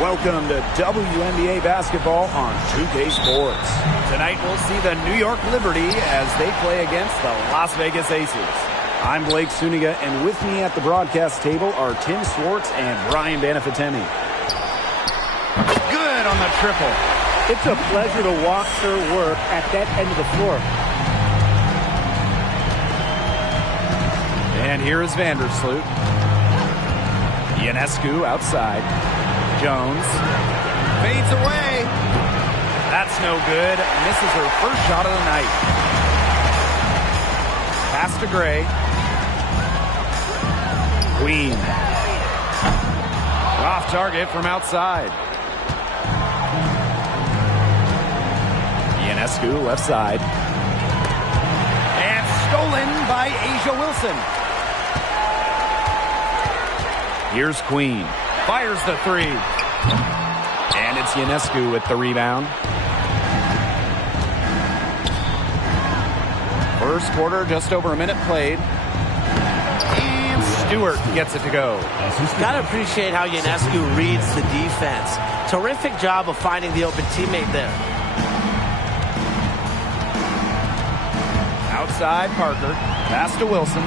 Welcome to WNBA basketball on 2K Sports. Tonight we'll see the New York Liberty as they play against the Las Vegas Aces. I'm Blake Suniga, and with me at the broadcast table are Tim Swartz and Brian Banafitemi. Good on the triple. It's a pleasure to watch her work at that end of the floor. And here is Vandersloot. Ionescu outside. Jones fades away. That's no good. Misses her first shot of the night. Pass to Gray. Queen. Off target from outside. Ionescu left side. And stolen by Asia Wilson. Here's Queen. Fires the three. And it's Ionescu with the rebound. First quarter, just over a minute played. And Stewart gets it to go. Got to appreciate how Ionescu reads the defense. Terrific job of finding the open teammate there. Outside, Parker. Pass to Wilson.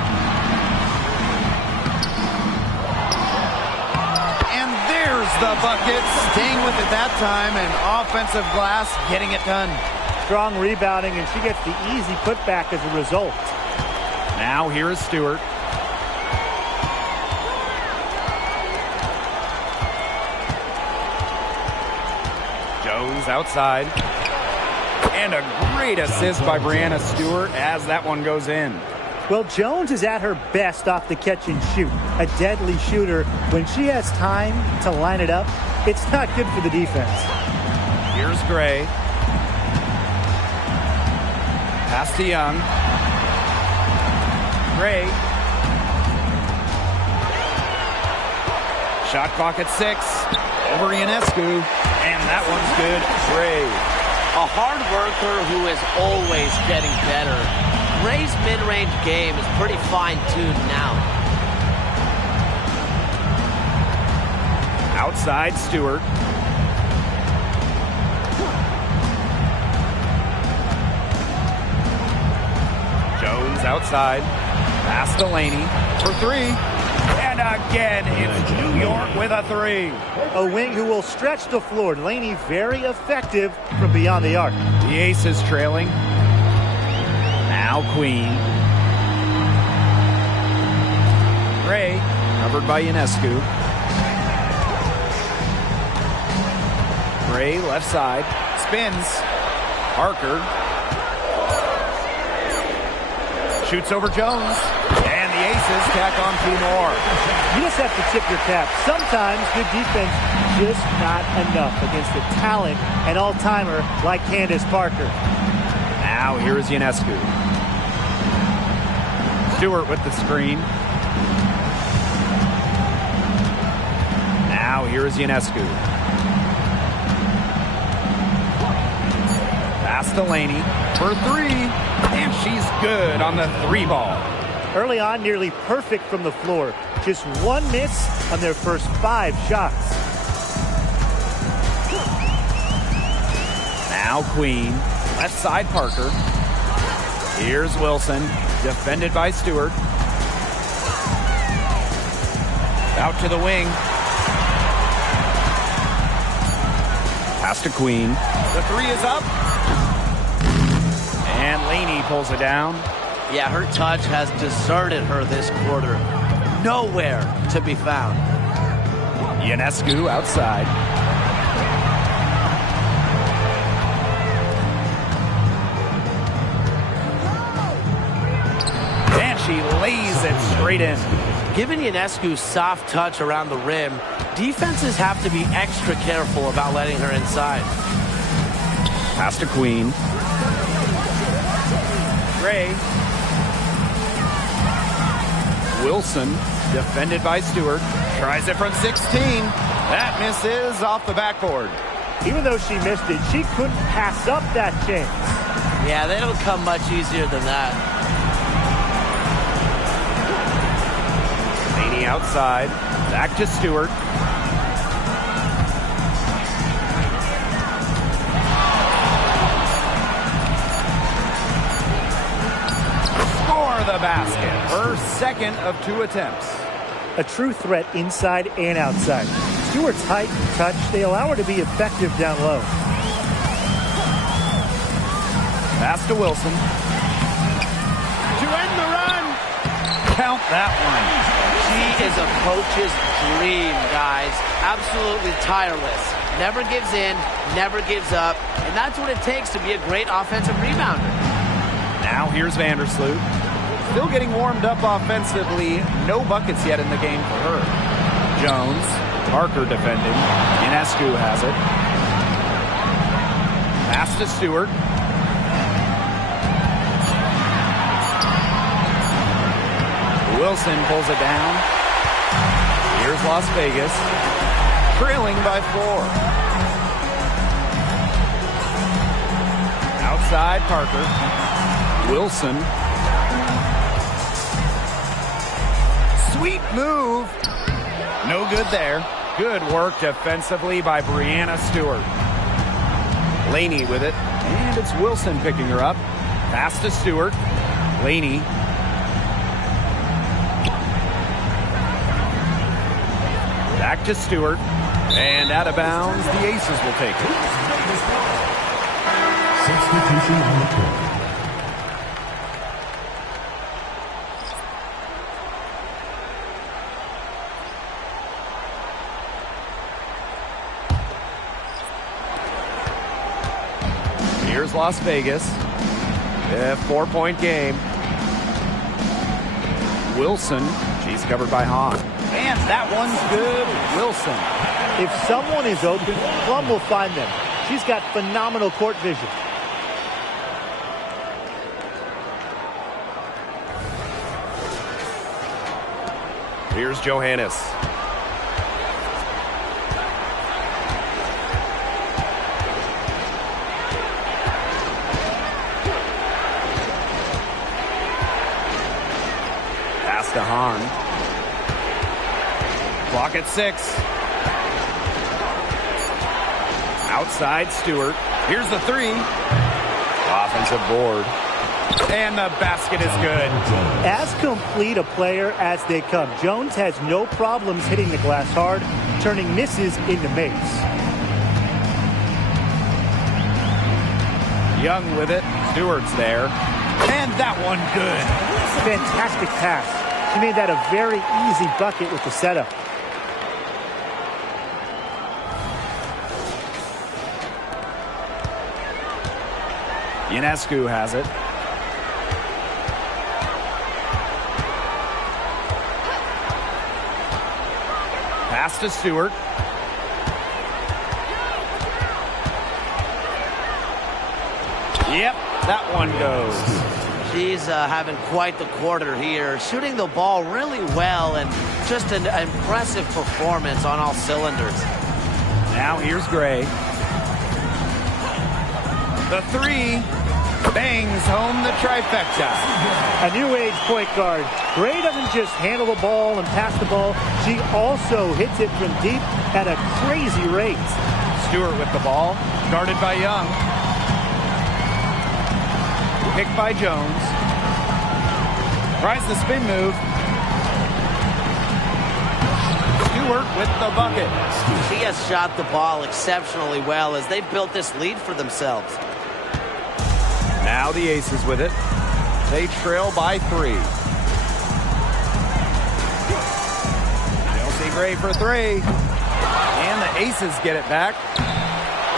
The bucket, staying with it that time, and offensive glass getting it done. Strong rebounding, and she gets the easy putback as a result. Now here is Stewart. Jones outside. And a great assist by Brianna Stewart as that one goes in. Well, Jones is at her best off the catch and shoot. A deadly shooter. When she has time to line it up, it's not good for the defense. Here's Gray. Pass to Young. Gray. Shot clock at 6. Over Ionescu. And that one's good. Gray. A hard worker who is always getting better. Gray's mid-range game is pretty fine-tuned now. Outside, Stewart. Jones outside. Pass to Laney for three. And again, it's New York with a three. A wing who will stretch the floor. Laney very effective from beyond the arc. The Aces trailing. Now Queen. Gray, covered by Ionescu. Gray, left side, spins. Parker. Shoots over Jones. And the Aces tack on 2 more. You just have to tip your cap. Sometimes good defense, just not enough against a talent and all-timer like Candace Parker. Now here is Ionescu. Stewart with the screen. Now here is Ionescu. Pass to Laney for 3. And she's good on the 3 ball. Early on, nearly perfect from the floor. Just 1 miss on their first 5 shots. Now Queen. Left side Parker. Here's Wilson. Defended by Stewart. Out to the wing. Pass to Queen. The 3 is up. And Laney pulls it down. Yeah, her touch has deserted her this quarter. Nowhere to be found. Ionescu outside. And she lays it straight in. Given Ionescu's soft touch around the rim, defenses have to be extra careful about letting her inside. Pass to Queen. Gray. Wilson, defended by Stewart. Tries it from 16. That misses off the backboard. Even though she missed it, she couldn't pass up that chance. Yeah, they don't come much easier than that. Laney outside. Back to Stewart. the basket. Her second of 2 attempts. A true threat inside and outside. Stewart's height and touch, they allow her to be effective down low. Pass to Wilson. To end the run. Count that one. She is a coach's dream, guys. Absolutely tireless. Never gives in, never gives up. And that's what it takes to be a great offensive rebounder. Now here's Vandersloot. Still getting warmed up offensively. No buckets yet in the game for her. Jones. Parker defending. Ionescu has it. Pass to Stewart. Wilson pulls it down. Here's Las Vegas. Trailing by 4. Outside Parker. Wilson. Sweet move. No good there. Good work defensively by Breanna Stewart. Laney with it. And it's Wilson picking her up. Pass to Stewart. Laney. Back to Stewart. And out of bounds, the Aces will take it. Substitution on the court. Here's Las Vegas. A 4-point game. Wilson. She's covered by Hahn. And that one's good. Wilson. If someone is open, Plum will find them. She's got phenomenal court vision. Here's Johannes. Pass to Hahn. Clock at 6. Outside Stewart. Here's the 3. Offensive board. And the basket is good. As complete a player as they come, Jones has no problems hitting the glass hard, turning misses into makes. Young with it. Stewart's there. And that one good. Fantastic pass. She made that a very easy bucket with the setup. Ionescu has it. Pass to Stewart. Yep, that one goes. She's having quite the quarter here, shooting the ball really well and just an impressive performance on all cylinders. Now here's Gray. The 3 bangs home the trifecta. A new age point guard. Gray doesn't just handle the ball and pass the ball. She also hits it from deep at a crazy rate. Stewart with the ball. Guarded by Young. Picked by Jones. Tries the spin move. Stewart with the bucket. She has shot the ball exceptionally well as they've built this lead for themselves. Now the Aces with it. They trail by 3. Chelsea Gray for 3. And the Aces get it back.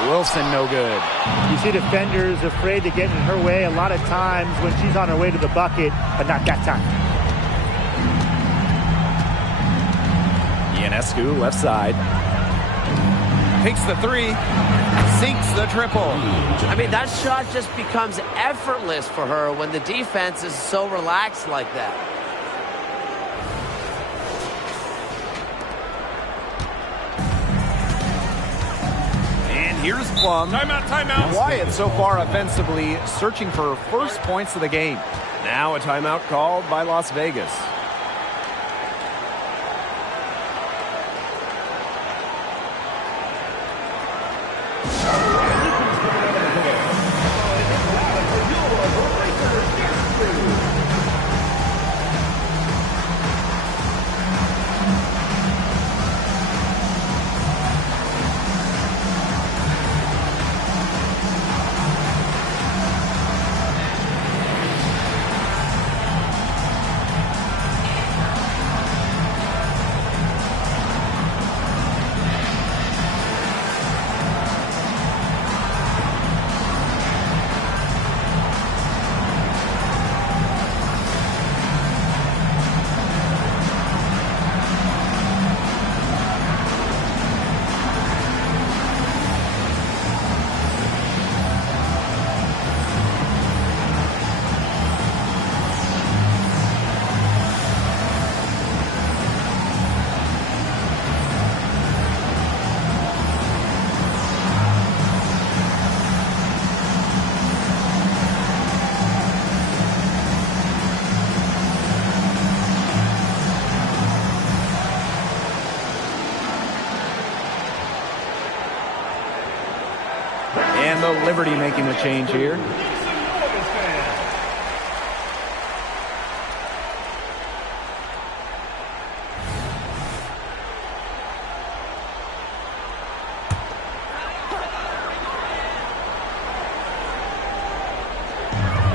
Wilson no good. You see defenders afraid to get in her way a lot of times when she's on her way to the bucket, but not that time. Ionescu left side. Takes the 3. Sinks the triple. I mean, that shot just becomes effortless for her when the defense is so relaxed like that. And here's Plum. Timeout. Wyatt so far offensively searching for first points of the game. Now a timeout called by Las Vegas. And the Liberty making a change here.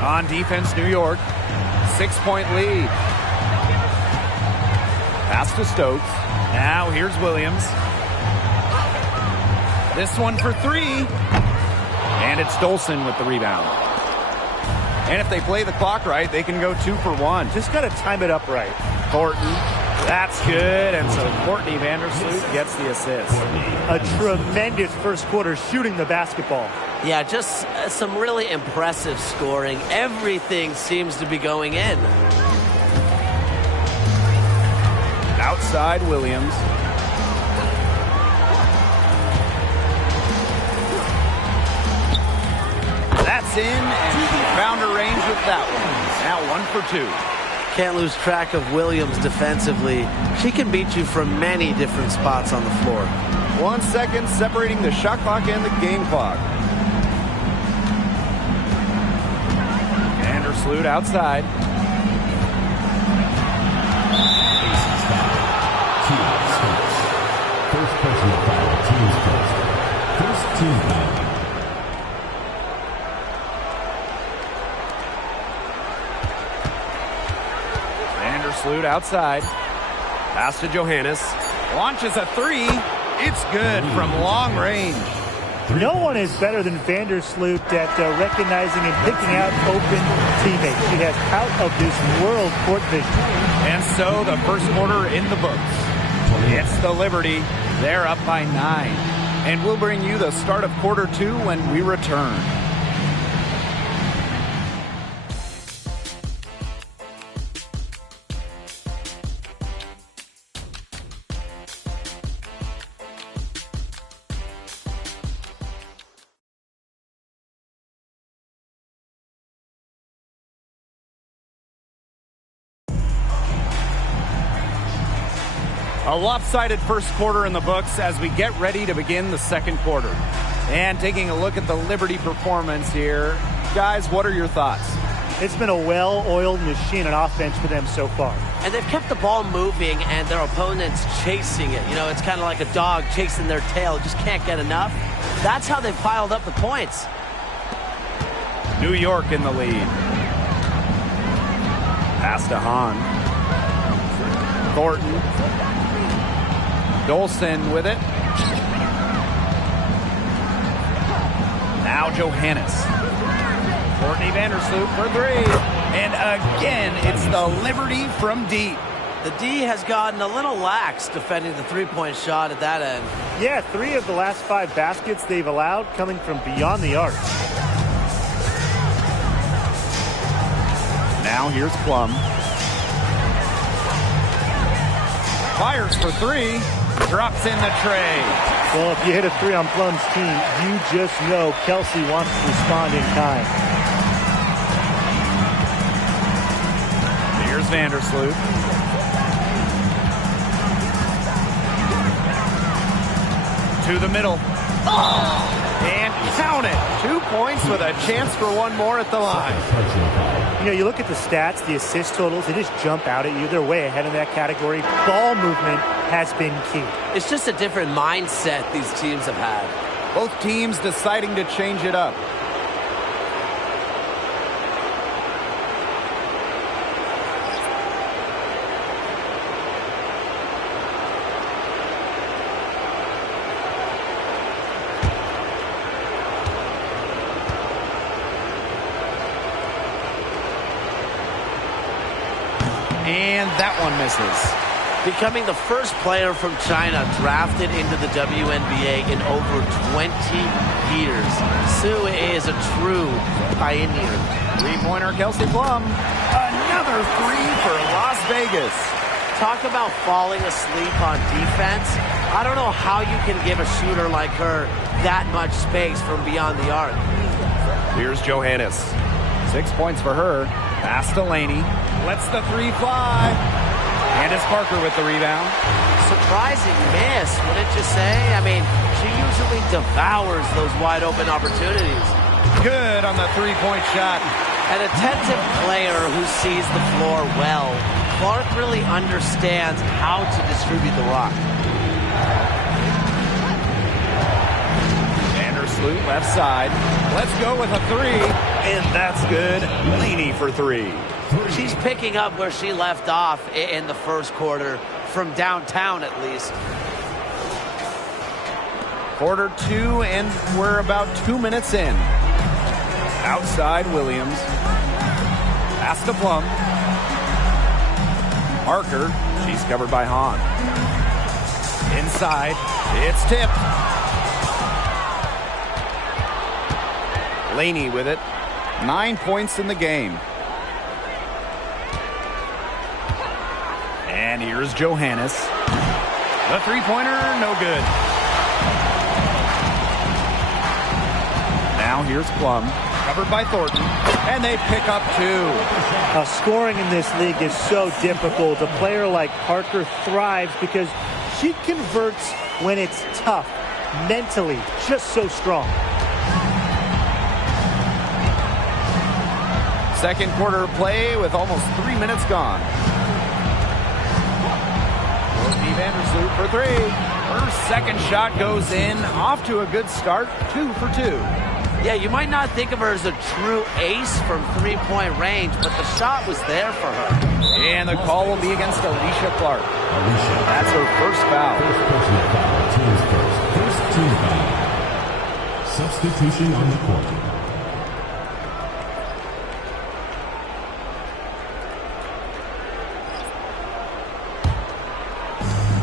On defense, New York. 6-point lead. Pass to Stokes. Now here's Williams. This one for three. And it's Dolson with the rebound. And if they play the clock right, they can go 2 for 1. Just got to time it up right. Thornton. That's good. And so Courtney Vandersloot gets the assist. A tremendous first quarter shooting the basketball. Yeah, just some really impressive scoring. Everything seems to be going in. Outside Williams. That's in, and she found her range with that one. Now 1 for 2. Can't lose track of Williams defensively. She can beat you from many different spots on the floor. 1 second separating the shot clock and the game clock. Vandersloot outside. First personal foul, team's first. First team foul. Vandersloot outside. Pass to Johannes. Launches a three. It's good from long range. No one is better than Vandersloot at recognizing and picking out open teammates. She has out of this world court vision. And so the first quarter in the books. It's the Liberty. They're up by 9. And we'll bring you the start of quarter 2 when we return. A lopsided first quarter in the books as we get ready to begin the second quarter. And taking a look at the Liberty performance here. Guys, what are your thoughts? It's been a well-oiled machine on offense for them so far. And they've kept the ball moving and their opponents chasing it. You know, it's kind of like a dog chasing their tail. Just can't get enough. That's how they've piled up the points. New York in the lead. Pass to Hahn. Thornton. Dolson with it. Now Johannes. Courtney Vandersloot for three. And again, it's the Liberty from deep. The D has gotten a little lax defending the three-point shot at that end. Yeah, 3 of the last 5 baskets they've allowed coming from beyond the arc. Now here's Plum. Fires for 3. Drops in the tray. Well, if you hit a 3 on Plum's team, you just know Kelsey wants to respond in kind. Here's Vandersloot. To the middle. Oh! And count it. 2 points with a chance for one more at the line. You know, you look at the stats, the assist totals, they just jump out at you. They're way ahead in that category. Ball movement has been key. It's just a different mindset these teams have had. Both teams deciding to change it up. And that one misses. Becoming the first player from China drafted into the WNBA in over 20 years. Sue is a true pioneer. Three-pointer Kelsey Plum. Another 3 for Las Vegas. Talk about falling asleep on defense. I don't know how you can give a shooter like her that much space from beyond the arc. Here's Johannes. 6 points for her. Pass to Laney. Lets the 3 fly. And it's Parker with the rebound. surprising miss, wouldn't you say? I mean, she usually devours those wide open opportunities. Good on the three-point shot. An attentive player who sees the floor well. Clark really understands how to distribute the rock. Vandersloot left side. Let's go with a three. And that's good. Laney for three. She's picking up where she left off in the first quarter, from downtown at least. Quarter two, and we're about 2 minutes in. Outside, Williams. Pass to Plum. Parker. She's covered by Hahn. Inside. It's tipped. Laney with it. 9 points in the game. And here's Johannes. The three-pointer, no good. Now here's Plum. Covered by Thornton. And they pick up two. Scoring in this league is so difficult. A player like Parker thrives because she converts when it's tough. Mentally, just so strong. Second quarter play with almost 3 minutes gone. Vandersloot for three. Her second shot goes in. Off to a good start. 2 for 2. Yeah, you might not think of her as a true ace from three-point range, but the shot was there for her. And the call will be against Alicia Clark. That's her first foul. First personal foul. Team's first team foul. Substitution on the court.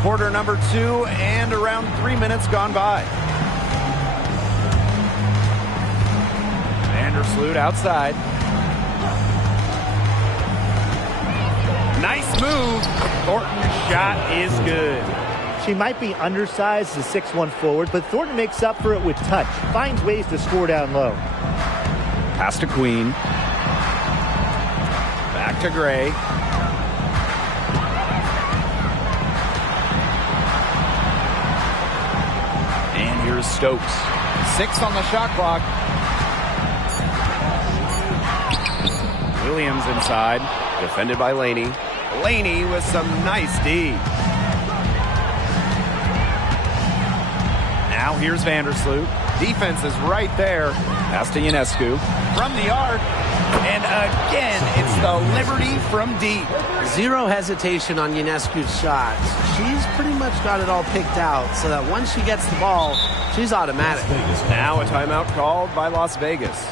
Quarter number 2 and around 3 minutes gone by. Vandersloot outside. Nice move. Thornton's shot is good. She might be undersized as a 6'1" forward, but Thornton makes up for it with touch. Finds ways to score down low. Pass to Queen. Back to Gray. And here's Stokes. 6 on the shot clock. Williams inside. Defended by Laney. Laney with some nice D. Now here's Vandersloot. Defense is right there. Pass to Ionescu. From the arc. And again, it's the Liberty from deep. Zero hesitation on Ionescu's shots. She's pretty much got it all picked out so that once she gets the ball, she's automatic. Now a timeout called by Las Vegas.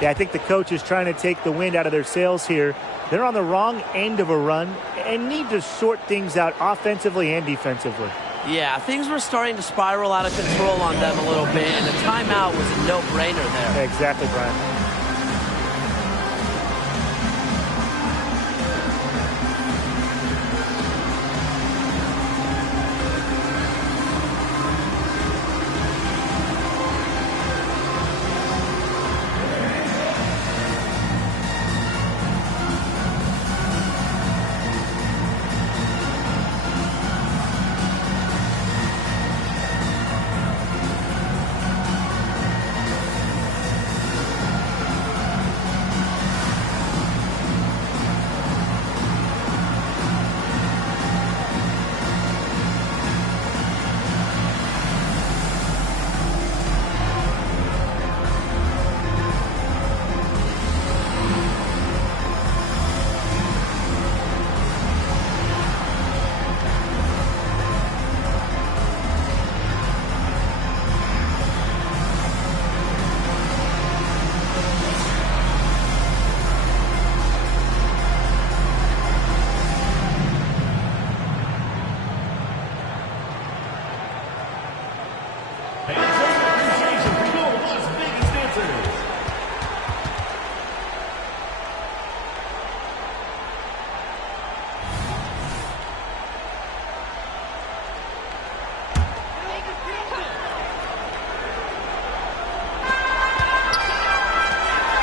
Yeah, I think the coach is trying to take the wind out of their sails here. They're on the wrong end of a run and need to sort things out offensively and defensively. Yeah, things were starting to spiral out of control on them a little bit, and a timeout was a no-brainer there. Exactly, Brian.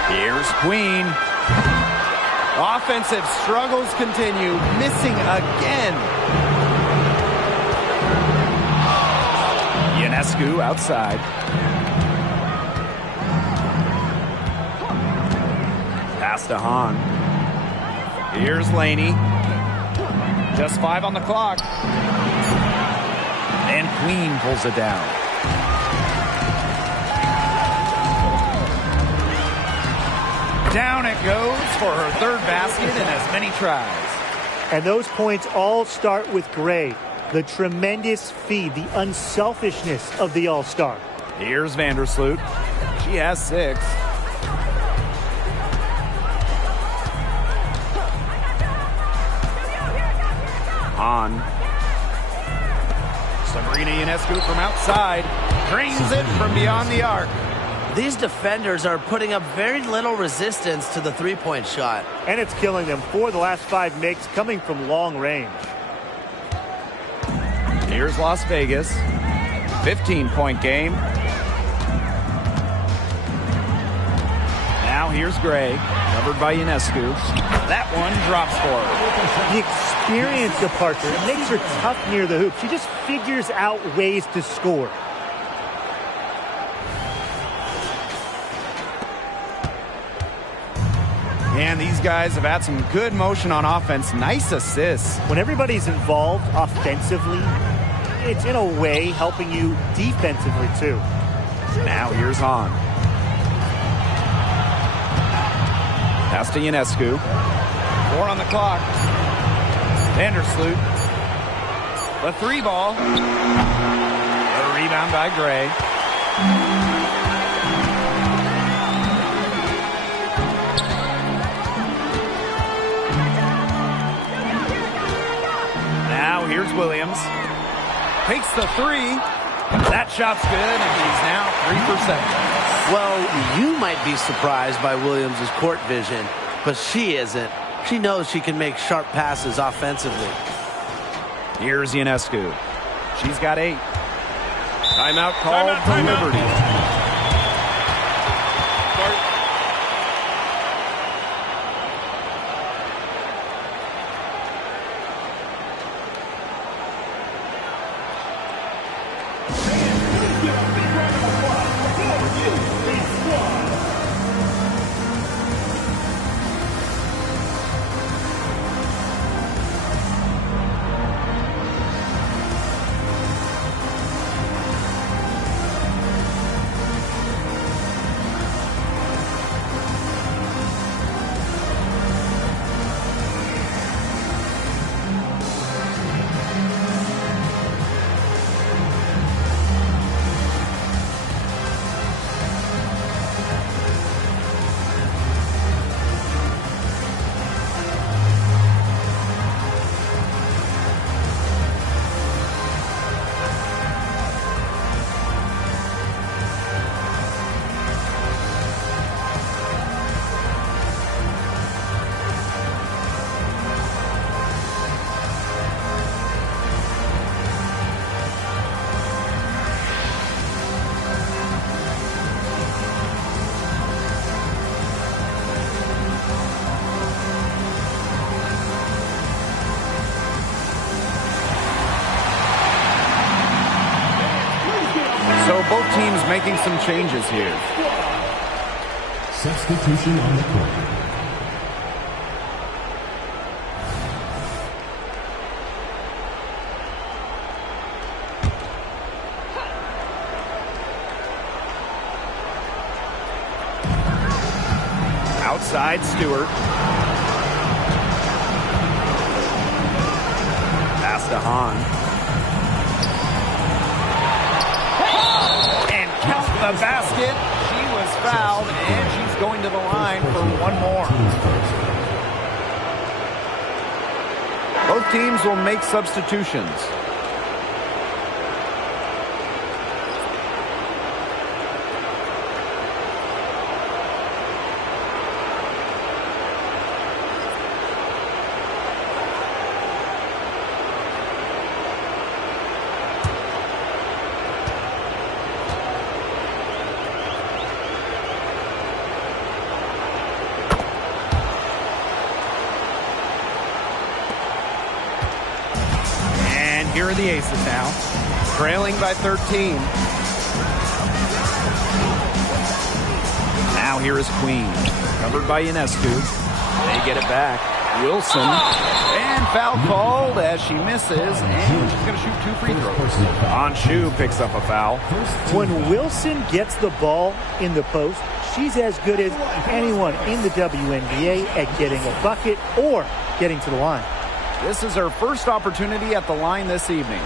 Here's Queen. Offensive struggles continue, missing again. Ionescu outside. Pass to Hahn. Here's Laney. Just 5 on the clock. And Queen pulls it down. Down it goes for her third basket in as many tries. And those points all start with Gray. The tremendous feed, the unselfishness of the All-Star. Here's Vandersloot. She has 6. On. Sabrina Ionescu from outside. Drains it from beyond the arc. These defenders are putting up very little resistance to the three-point shot. And it's killing them. 4 of the last 5 makes coming from long range. Here's Las Vegas. 15-point game. Now here's Gray. Covered by Ionescu. That one drops for her. The experience of Parker, it makes her tough near the hoop. She just figures out ways to score. And these guys have had some good motion on offense. Nice assists. When everybody's involved offensively, it's in a way helping you defensively too. Now here's Hahn. Pass to Ionescu. 4 on the clock. Vandersloot. The 3 ball. A rebound by Gray. Now here's Williams. Takes the 3. That shot's good, and he's now 3%. Well, you might be surprised by Williams' court vision, but she isn't. She knows she can make sharp passes offensively. Here's Ionescu. She's got 8. Timeout called for Liberty. So both teams making some changes here. Substitution on the court. Outside Stewart. Pass to Hahn. And counts the basket. She was fouled, and she's going to the line for one more. Both teams will make substitutions. here are the Aces now, trailing by 13. Now here is Queen, covered by Ionescu. They get it back. Wilson, and foul called as she misses, and she's going to shoot 2 free throws. Anshu picks up a foul. When Wilson gets the ball in the post, she's as good as anyone in the WNBA at getting a bucket or getting to the line. This is her first opportunity at the line this evening.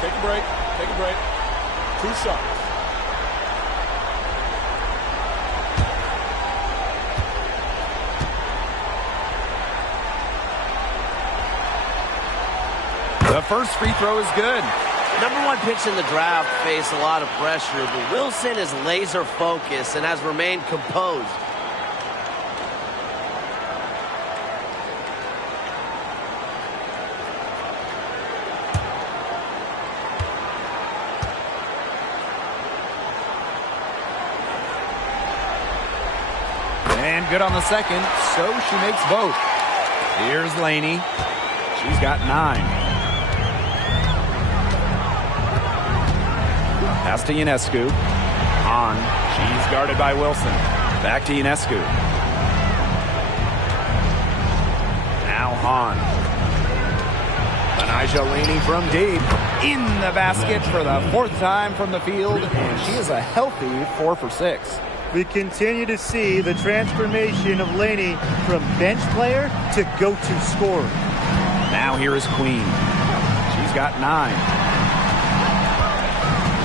Take a break. Take a break. 2 shots. The first free throw is good. Number 1 pitch in the draft faced a lot of pressure, but Wilson is laser focused and has remained composed. And good on the second, so she makes both. Here's Laney. She's got 9. Pass to Ionescu. On. She's guarded by Wilson. Back to Ionescu. Now Hahn. Benijah Laney from deep. In the basket for the 4th time from the field. And she is a healthy 4 for 6. We continue to see the transformation of Laney from bench player to go-to scorer. Now here is Queen. She's got 9.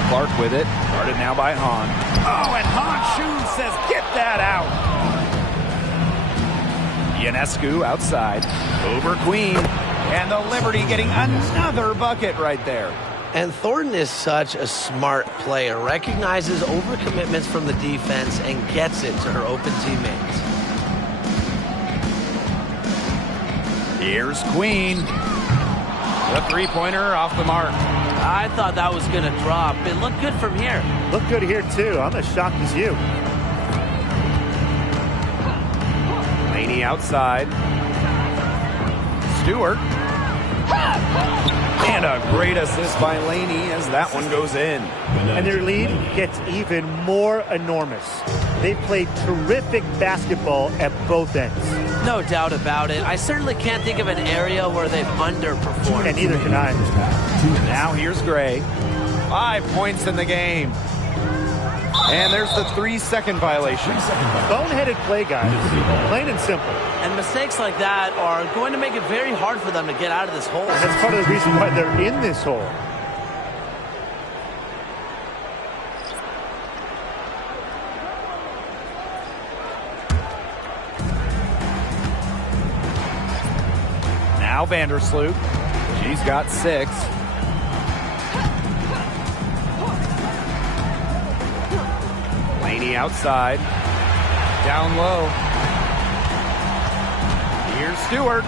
Clark with it. Guarded now by Hahn. Oh, and Hahn shoots, says, get that out. Ionescu outside. Over Queen. And the Liberty getting another bucket right there. And Thornton is such a smart player. Recognizes overcommitments from the defense and gets it to her open teammates. Here's Queen. The 3-pointer off the mark. I thought that was going to drop. It looked good from here. Looked good here, too. I'm as shocked as you. Laney outside. Stewart. And a great assist by Laney as that one goes in. And their lead gets even more enormous. They played terrific basketball at both ends. No doubt about it. I certainly can't think of an area where they've underperformed. And neither can I. Now here's Gray. 5 points in the game. And there's the 3-second violation. Boneheaded play, guys. Plain and simple. And mistakes like that are going to make it very hard for them to get out of this hole. That's part of the reason why they're in this hole. Now Vandersloot. She's got 6. Laney outside. Down low. Here's Stewart.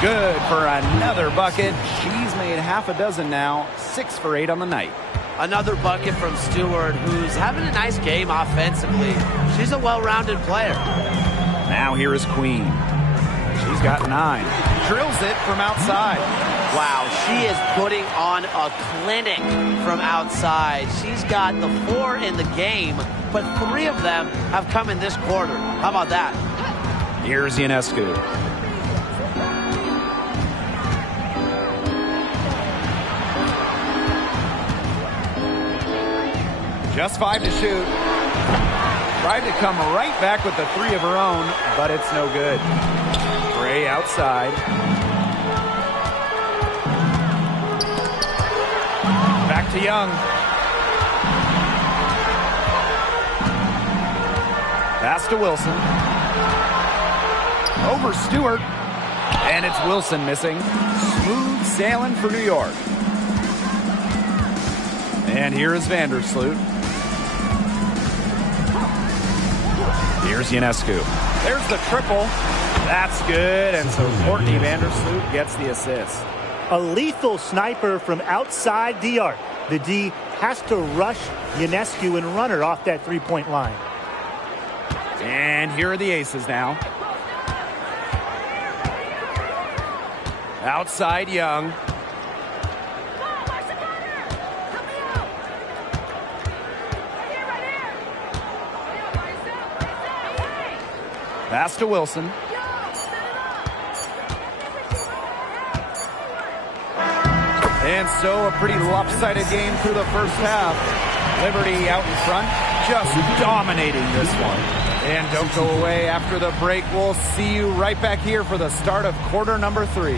Good for another bucket. She's made half a dozen now. 6 for 8 on the night. Another bucket from Stewart, who's having a nice game offensively. She's a well-rounded player. Now here is Queen. She's got 9. Drills it from outside. Wow, she is putting on a clinic from outside. She's got the 4 in the game, but 3 of them have come in this quarter. How about that? Here's Ionescu. Just 5 to shoot. Tried to come right back with the 3 of her own, but it's no good. Gray outside. Back to Young. Pass to Wilson. Over Stewart. And it's Wilson missing. Smooth sailing for New York. And here is Vandersloot. Here's Ionescu. There's the triple. That's good. And so Courtney Vandersloot gets the assist. A lethal sniper from outside the arc. The D has to rush Ionescu and run her off that 3-point line. And here are the Aces now. Outside Young. Pass to Wilson. And so a pretty lopsided game through the first half. Liberty out in front, just dominating this one. And don't go away after the break. We'll see you right back here for the start of quarter number 3.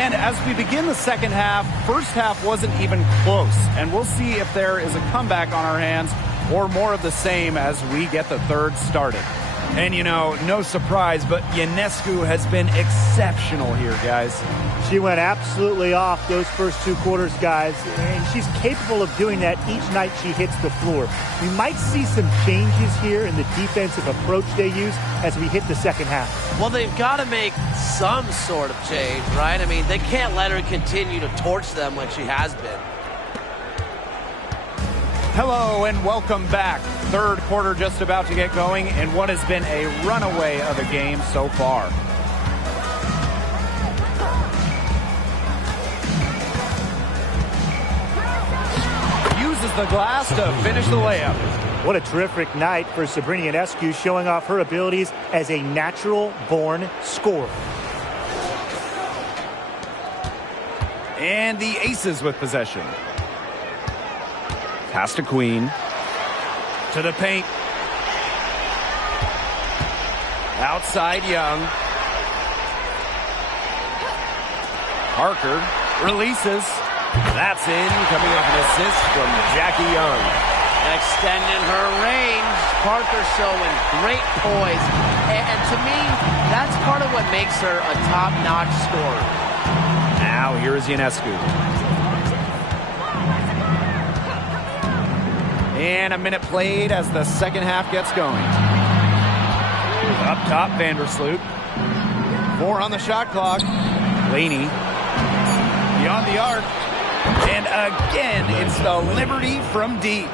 And as we begin the second half, first half wasn't even close. And we'll see if there is a comeback on our hands or more of the same as we get the third started. And, you know, no surprise, but Ionescu has been exceptional here, guys. She went absolutely off those first 2 quarters, guys, and she's capable of doing that each night she hits the floor. We might see some changes here in the defensive approach they use as we hit the second half. Well, they've got to make some sort of change, right? I mean, they can't let her continue to torch them when she has been. Hello and welcome back. Third quarter just about to get going in what has been a runaway of a game so far. Uses the glass to finish the layup. What a terrific night for Sabrina Ionescu, showing off her abilities as a natural-born scorer. And the Aces with possession. Pass to Queen. To the paint. Outside Young. Parker releases. That's in. Coming up an assist from Jackie Young. Extending her range. Parker showing great poise. And to me, that's part of what makes her a top-notch scorer. Now here is Ionescu. And a minute played as the second half gets going. Up top, Vandersloot. 4 on the shot clock. Laney. Beyond the arc. And again, it's the Liberty from deep.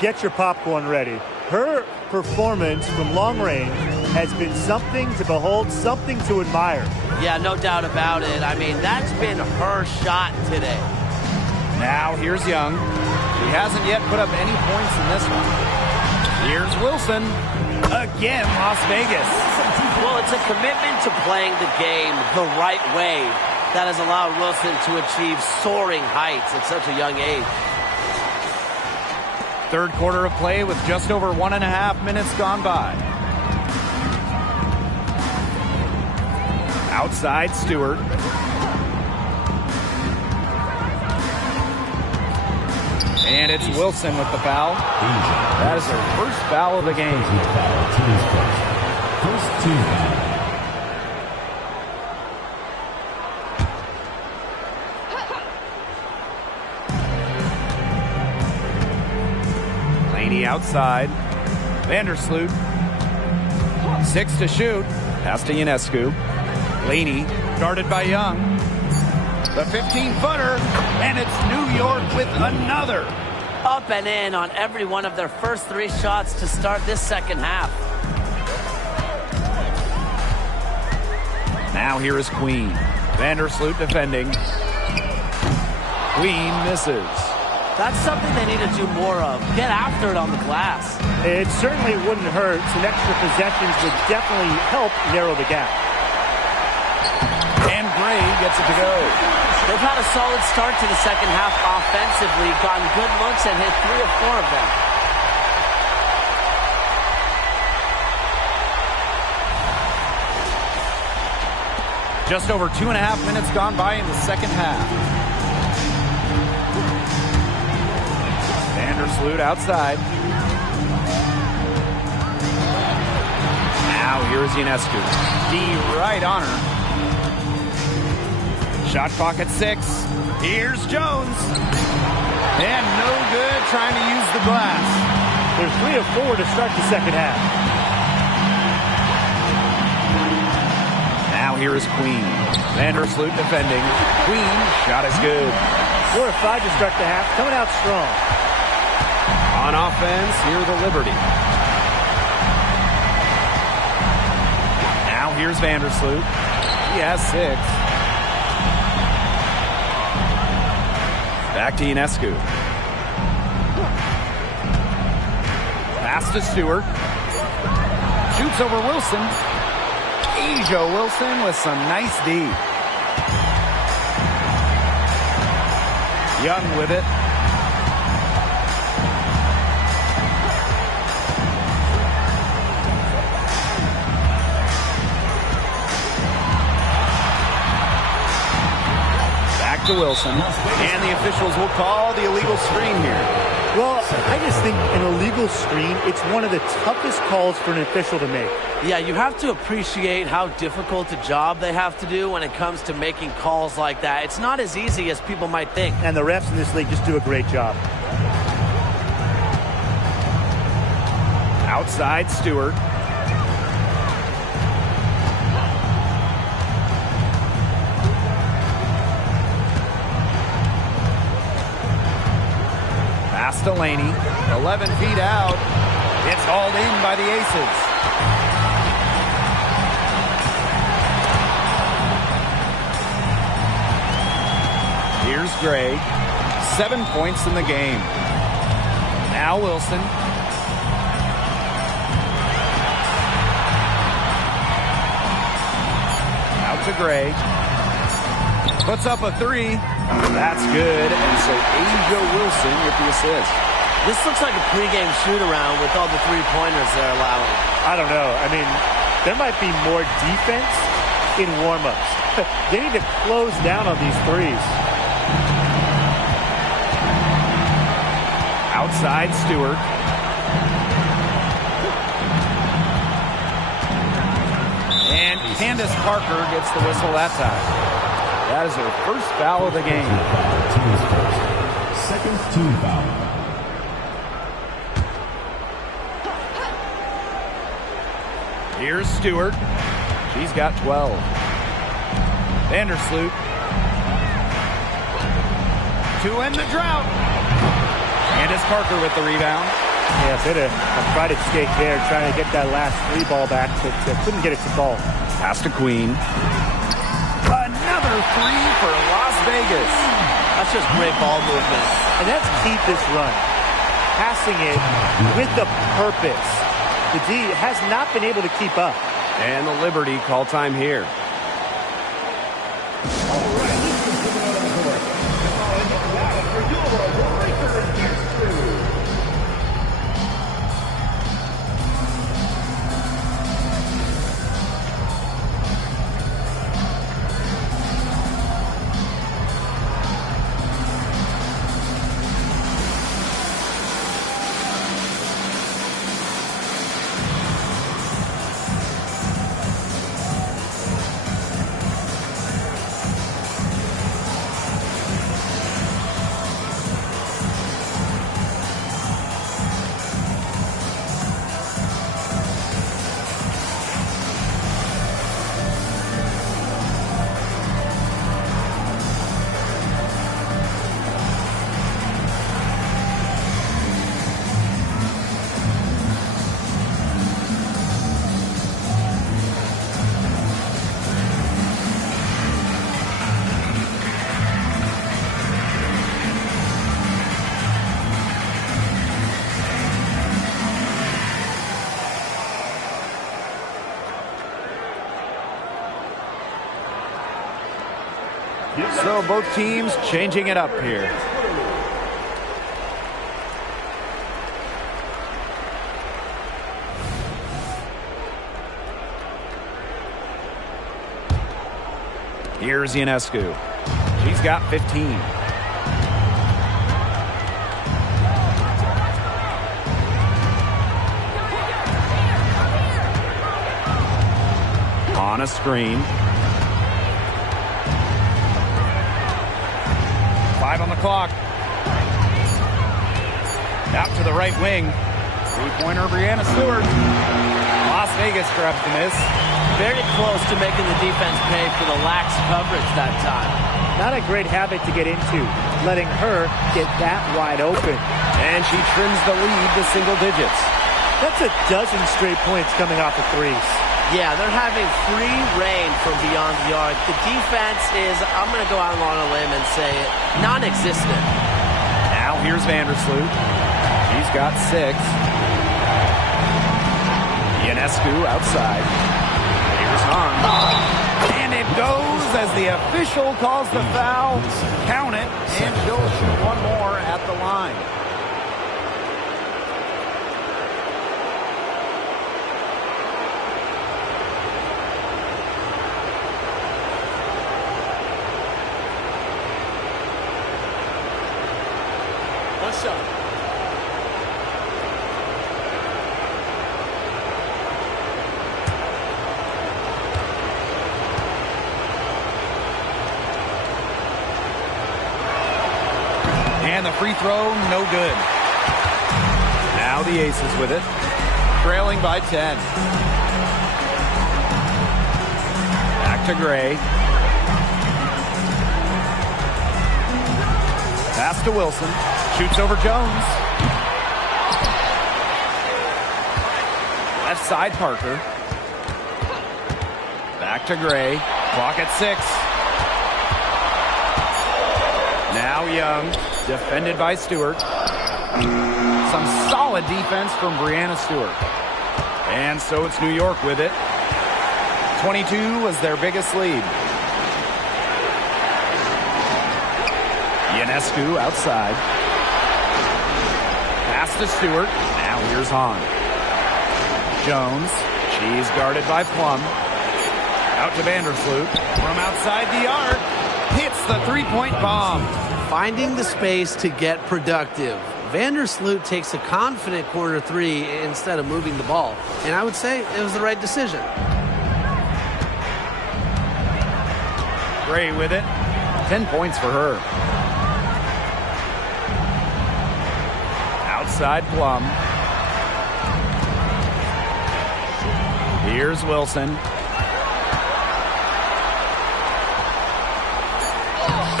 Get your popcorn ready. Her performance from long range has been something to behold, something to admire. Yeah, no doubt about it. I mean, that's been her shot today. Now here's Young. He hasn't yet put up any points in this one. Here's Wilson. Again, Las Vegas. Well, it's a commitment to playing the game the right way that has allowed Wilson to achieve soaring heights at such a young age. Third quarter of play with just over 1.5 minutes gone by. Outside Stewart. And it's Wilson with the foul. That is her first foul of the game. First team foul. Laney outside. Vandersloot. 6 to shoot. Pass to Ionescu. Laney guarded by Young. The 15-footer, and it's New York with another. Up and in on every one of their first 3 shots to start this second half. Now here is Queen. Vandersloot defending. Queen misses. That's something they need to do more of. Get after it on the glass. It certainly wouldn't hurt. Some extra possessions would definitely help narrow the gap. And Gray gets it to go. They've had a solid start to the second half offensively, gotten good looks and hit 3 of 4 of them. Just over 2.5 minutes gone by in the second half. Vandersloot outside. Now here's Ionescu. D right on her. Shot clock at 6. Here's Jones. And no good trying to use the glass. They're 3 of 4 to start the second half. Now here is Queen. Vandersloot defending. Queen, shot is good. 4 of 5 to start the half, coming out strong. On offense, here the Liberty. Now here's Vandersloot. He has 6. Back to Ionescu. Pass to Stewart. Shoots over Wilson. Asia Wilson with some nice D. Young with it. Back to Wilson. And the officials will call the illegal screen here. Well, I just think an illegal screen, it's one of the toughest calls for an official to make. Yeah, you have to appreciate how difficult a job they have to do when it comes to making calls like that. It's not as easy as people might think. And the refs in this league just do a great job. Outside Stewart. Pass to Laney. 11 feet out. It's hauled in by the Aces. Here's Gray. 7 points in the game. Now Wilson. Out to Gray. Puts up a 3. That's good. And so Asia Wilson with the assist. This looks like a pregame shoot-around with all the three-pointers they're allowing. I don't know. I mean, there might be more defense in warm-ups. They need to close down on these threes. Outside Stewart. And Candace Parker gets the whistle that time. That is her first foul of the game. Team's first. Second team foul. Here's Stewart. She's got 12. Vandersloot. To end the drought. Candace Parker with the rebound. Yes, hit a Friday skate there, trying to get that last 3 ball back, but couldn't get it to fall. Pass to Queen. Another 3 for Las Vegas. That's just great ball movement. And that's key this run. Passing it with the purpose. The D has not been able to keep up. And the Liberty call time here. So both teams changing it up here. Here's Ionescu. She's got 15. On a screen. 5 on the clock. Out to the right wing. Three-pointer, Brianna Stewart. Las Vegas grabs the miss. Very close to making the defense pay for the lax coverage that time. Not a great habit to get into, letting her get that wide open. And she trims the lead to single digits. That's a dozen straight points coming off of threes. Yeah, they're having free reign from beyond the arc. The defense is, I'm going to go out on a limb and say it, non-existent. Now here's Vandersloot. She's got 6. Ionescu outside. Here's Hahn. And it goes as the official calls the foul. Count it, and she'll shoot one more at the line. One shot. And the free throw, no good. Now the Aces with it. Trailing by 10. Back to Gray. Pass to Wilson. Shoots over Jones. Left side Parker. Back to Gray. Clock at 6. Now Young. Defended by Stewart. Some solid defense from Brianna Stewart. And so it's New York with it. 22 was their biggest lead. Ionescu outside. Pass to Stewart. Now here's Hahn. Jones. She's guarded by Plum. Out to Vandersloot. From outside the arc. Hits the three-point bomb. Finding the space to get productive. Vandersloot takes a confident corner 3 instead of moving the ball. And I would say it was the right decision. Gray with it. 10 points for her. Outside Plum. Here's Wilson.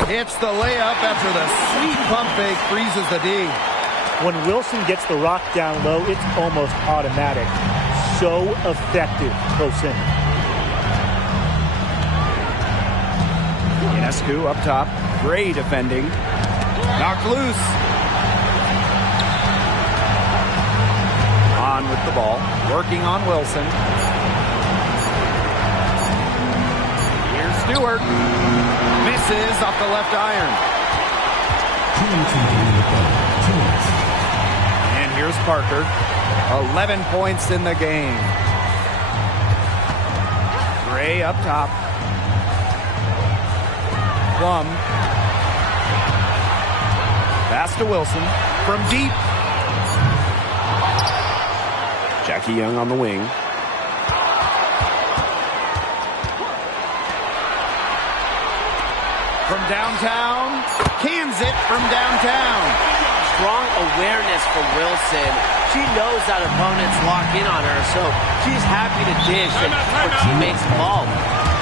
Hits the layup after the sweet pump fake freezes the D. When Wilson gets the rock down low, it's almost automatic. So effective close in. Ionescu up top. Gray defending. Knocked loose. On with the ball. Working on Wilson. Here's Stewart. Misses off the left iron. And here's Parker. 11 points in the game. Gray up top. Plum. Pass to Wilson. From deep. Jackie Young on the wing. From downtown, cans it from downtown. Strong awareness from Wilson. She knows that opponents lock in on her, so she's happy to dish and her teammates involved.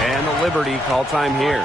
And the Liberty call time here.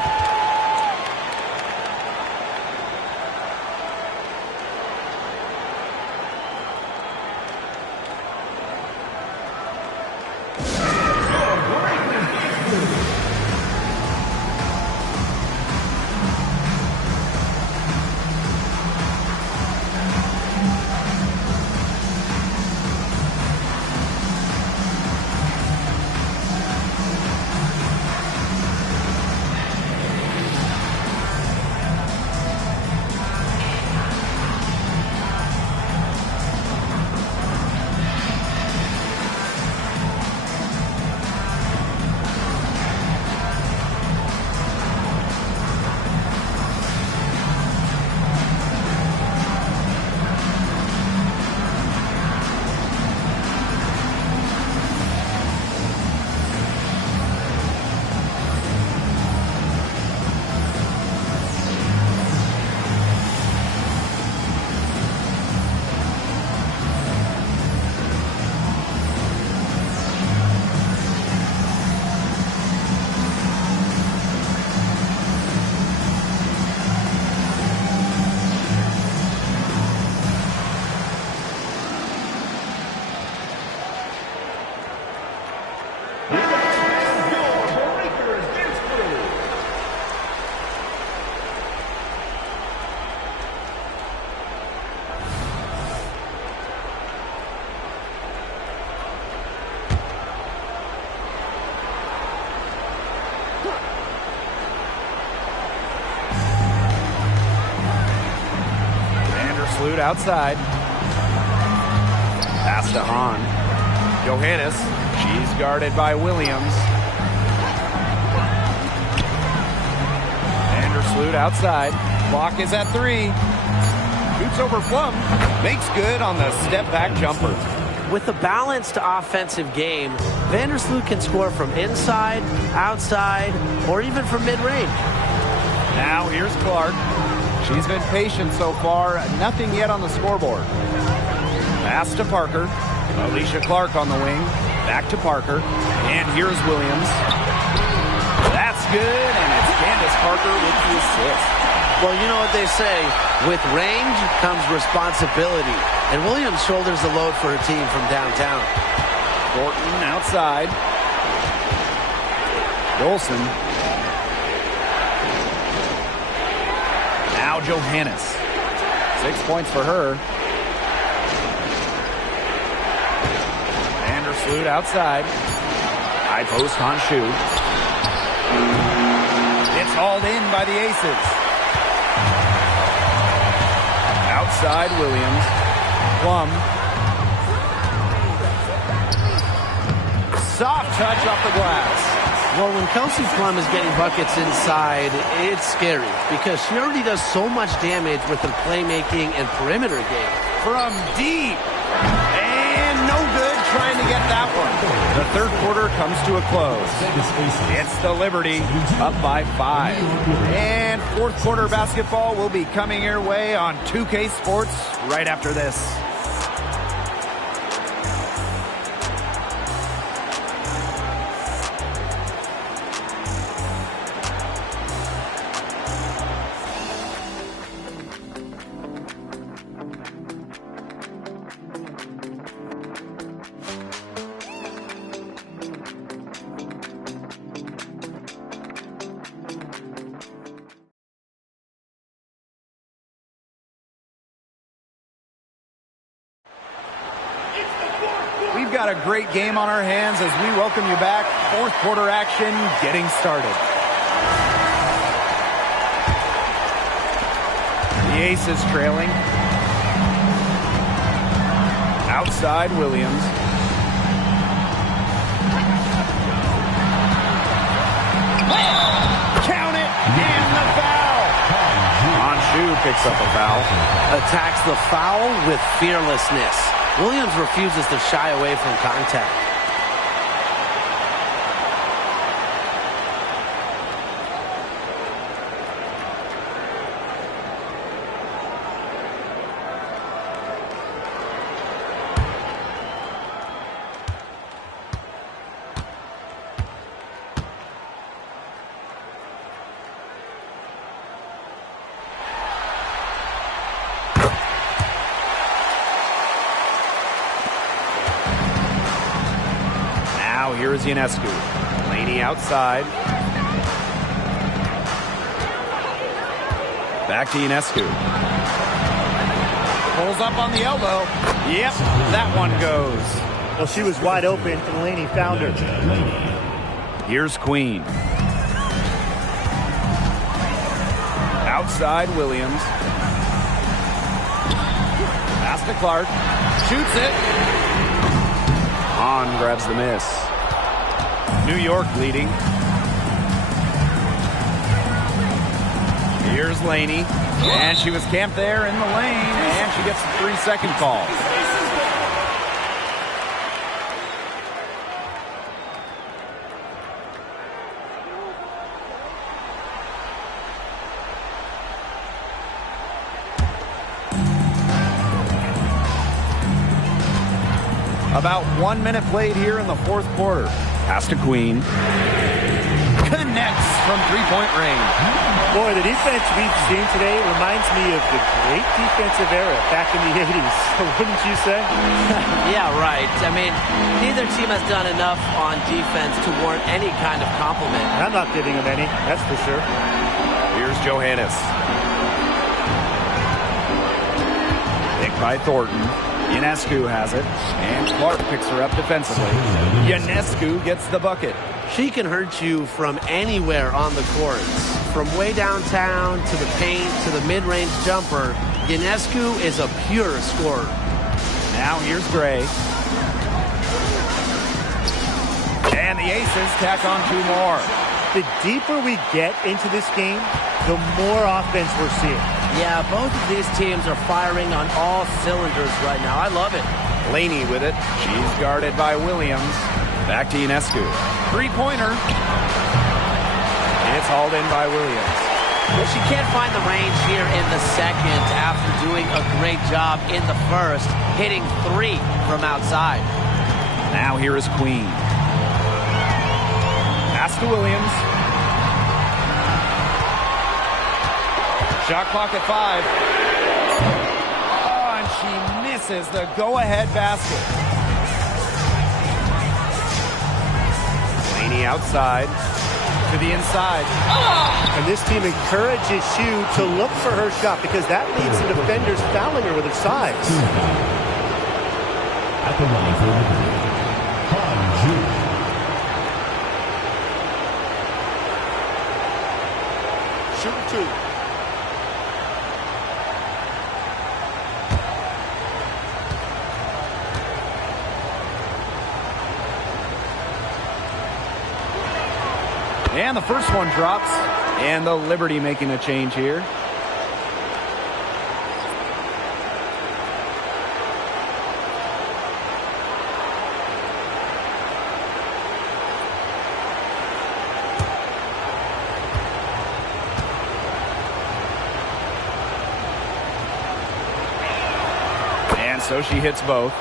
Vandersloot outside. Pass to Hahn. Johannes. She's guarded by Williams. Vandersloot outside. Clock is at 3. Shoots over Plum. Makes good on the step-back jumper. With a balanced offensive game, Vandersloot can score from inside, outside, or even from mid-range. Now here's Clark. She's been patient so far. Nothing yet on the scoreboard. Pass to Parker. Alicia Clark on the wing. Back to Parker. And here's Williams. That's good, and it's Candace Parker with the assist. Well, you know what they say. With range comes responsibility. And Williams shoulders the load for her team from downtown. Thornton outside. Dolson. Now Johannes. 6 points for her. Vandersloot outside. High post on shoe. It's hauled in by the Aces. Outside Williams. Plum. Soft touch off the glass. Well, when Kelsey Plum is getting buckets inside, it's scary because she already does so much damage with her playmaking and perimeter game. From deep. And no good trying to get that one. The third quarter comes to a close. It's the Liberty up by 5. And fourth quarter basketball will be coming your way on 2K Sports right after this. We've got a great game on our hands as we welcome you back. Fourth quarter action getting started. The Aces trailing. Outside Williams. Count it, and the foul. Anshu picks up a foul. Attacks the foul with fearlessness. Williams refuses to shy away from contact. Here is Ionescu. Laney outside. Back to Ionescu. Pulls up on the elbow. Yep, that one goes. Well, she was wide open, and Laney found her. Here's Queen. Outside Williams. Pass to Clark. Shoots it. Hahn grabs the miss. New York leading. Here's Laney. And she was camped there in the lane. And she gets a 3-second call. About 1 minute played here in the fourth quarter. Pass to Queen. Connects from three-point range. Boy, the defense we've seen today reminds me of the great defensive era back in the 80s. Wouldn't you say? Yeah, right. I mean, neither team has done enough on defense to warrant any kind of compliment. I'm not giving them any, that's for sure. Here's Johannes. Picked by Thornton. Ionescu has it, and Clark picks her up defensively. Ionescu gets the bucket. She can hurt you from anywhere on the court. From way downtown to the paint to the mid-range jumper, Ionescu is a pure scorer. Now here's Gray. And the Aces tack on 2 more. The deeper we get into this game, the more offense we're seeing. Yeah, both of these teams are firing on all cylinders right now. I love it. Laney with it. She's guarded by Williams. Back to Ionescu. 3-pointer. It's hauled in by Williams. Well, she can't find the range here in the second after doing a great job in the first, hitting 3 from outside. Now here is Queen. Pass to Williams. Shot clock at 5. Oh, and she misses the go-ahead basket. Laney outside to the inside. And this team encourages Shu to look for her shot because that leads to defenders fouling her with her size. At the line for Liberty, Han Ju. Shooting 2. And the first one drops. And the Liberty making a change here. And so she hits both.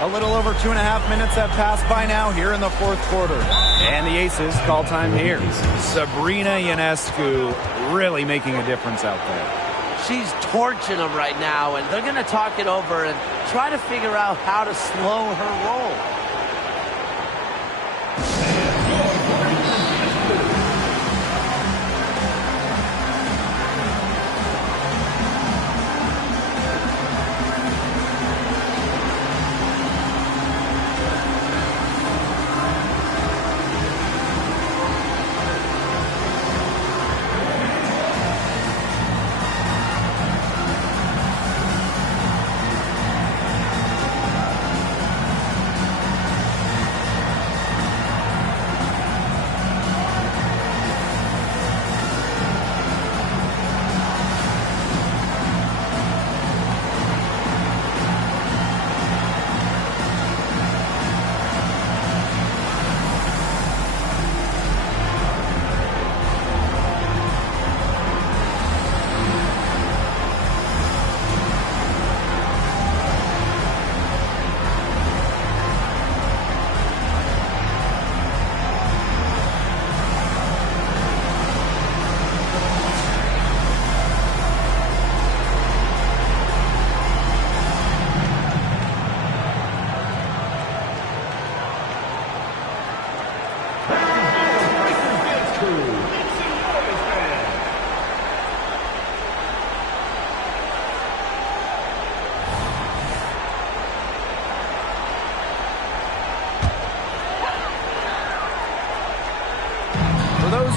A little over 2.5 minutes have passed by now here in the 4th quarter. And the Aces call time here. Sabrina Ionescu really making a difference out there. She's torching them right now, and they're going to talk it over and try to figure out how to slow her roll.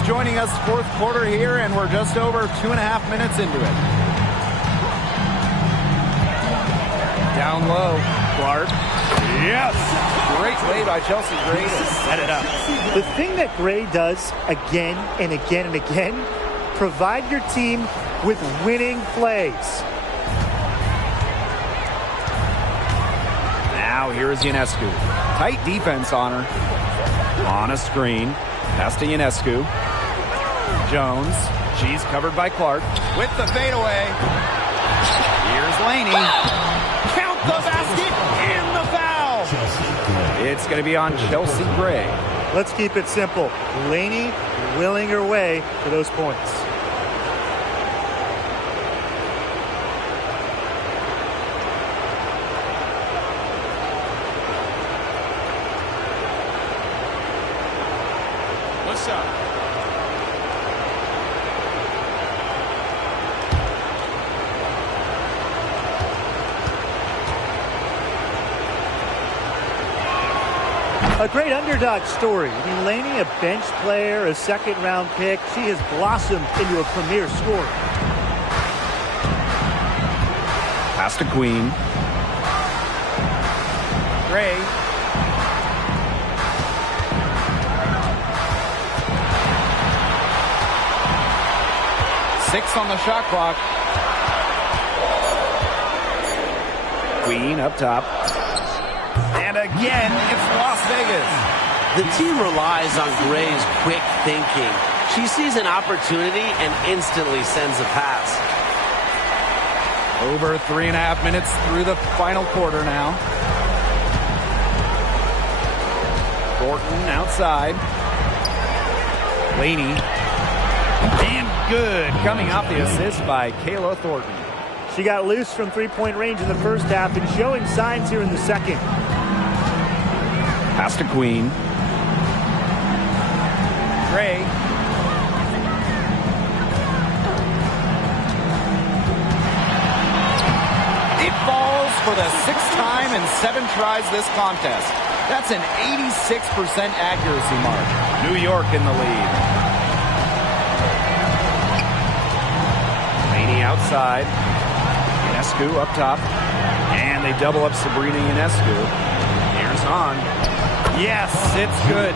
Joining us 4th quarter here, and we're just over 2.5 minutes into it. Down low, Clark. Yes! Great play by Chelsea Gray to set it up. The thing that Gray does again and again and again, provide your team with winning plays. Now here is Ionescu. Tight defense on her. On a screen. Pass to Ionescu. Jones. She's covered by Clark. With the fadeaway. Here's Laney. Count the basket and the foul. It's going to be on Chelsea Gray. Let's keep it simple. Laney willing her way for those points. What's up? A great underdog story. I mean, Laney, a bench player, a second-round pick. She has blossomed into a premier scorer. Pass to Queen. Gray. Six on the shot clock. Queen up top. And again, it's Las Vegas. The team relies on Gray's quick thinking. She sees an opportunity and instantly sends a pass. Over 3.5 minutes through the final quarter now. Thornton outside. Laney. And good. Coming off the assist by Kayla Thornton. She got loose from three-point range in the first half and showing signs here in the second. Pass to Queen. Gray. It falls for the 6th time in 7 tries this contest. That's an 86% accuracy mark. New York in the lead. Laney outside. Ionescu up top. And they double up Sabrina Ionescu. Here's on. Yes, it's good.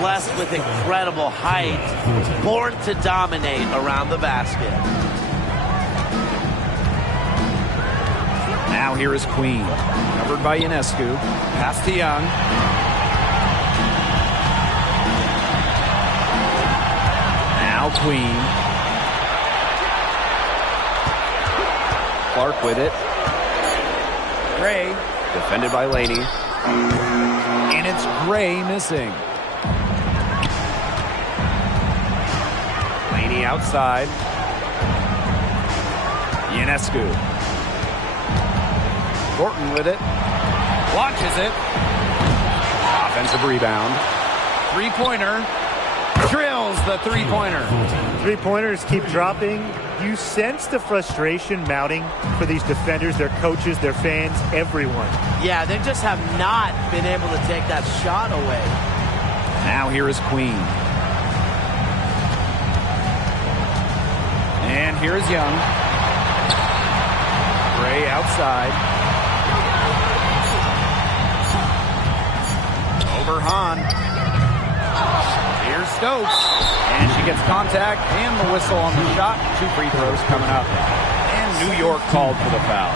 Blessed with incredible height. Born to dominate around the basket. Now here is Queen. Covered by Ionescu. Pass to Young. Now Queen. Clark with it. Gray. Defended by Laney. And it's Gray missing. Laney outside. Ionescu. Thornton with it. Launches it. Offensive rebound. Three-pointer. Drills the three-pointer. Three-pointers keep dropping. You sense the frustration mounting for these defenders, their coaches, their fans, everyone. Yeah, they just have not been able to take that shot away. Now here is Queen. And here is Young. Gray outside. Over Hahn. Here's Stokes. And she gets contact and the whistle on the shot. 2 free throws coming up. And New York called for the foul.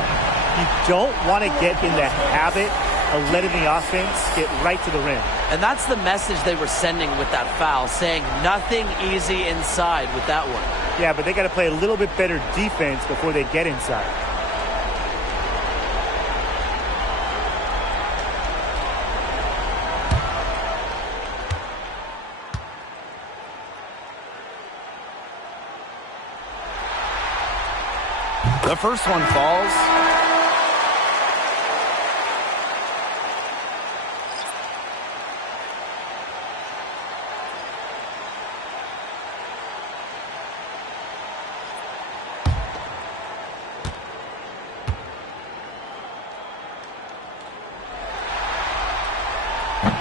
You don't want to get in the habit of letting the offense get right to the rim. And that's the message they were sending with that foul, saying nothing easy inside with that one. Yeah, but they got to play a little bit better defense before they get inside. The first one falls.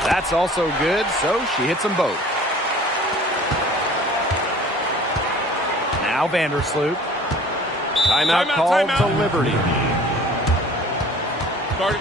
That's also good, so she hits them both. Now Vandersloot. Timeout called to Liberty. Start.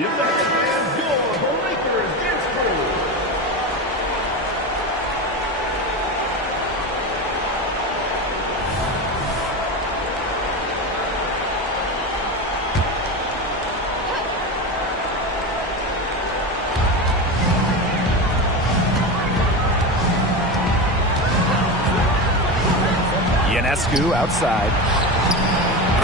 Get back and your Lakers dance crew. Ionescu outside.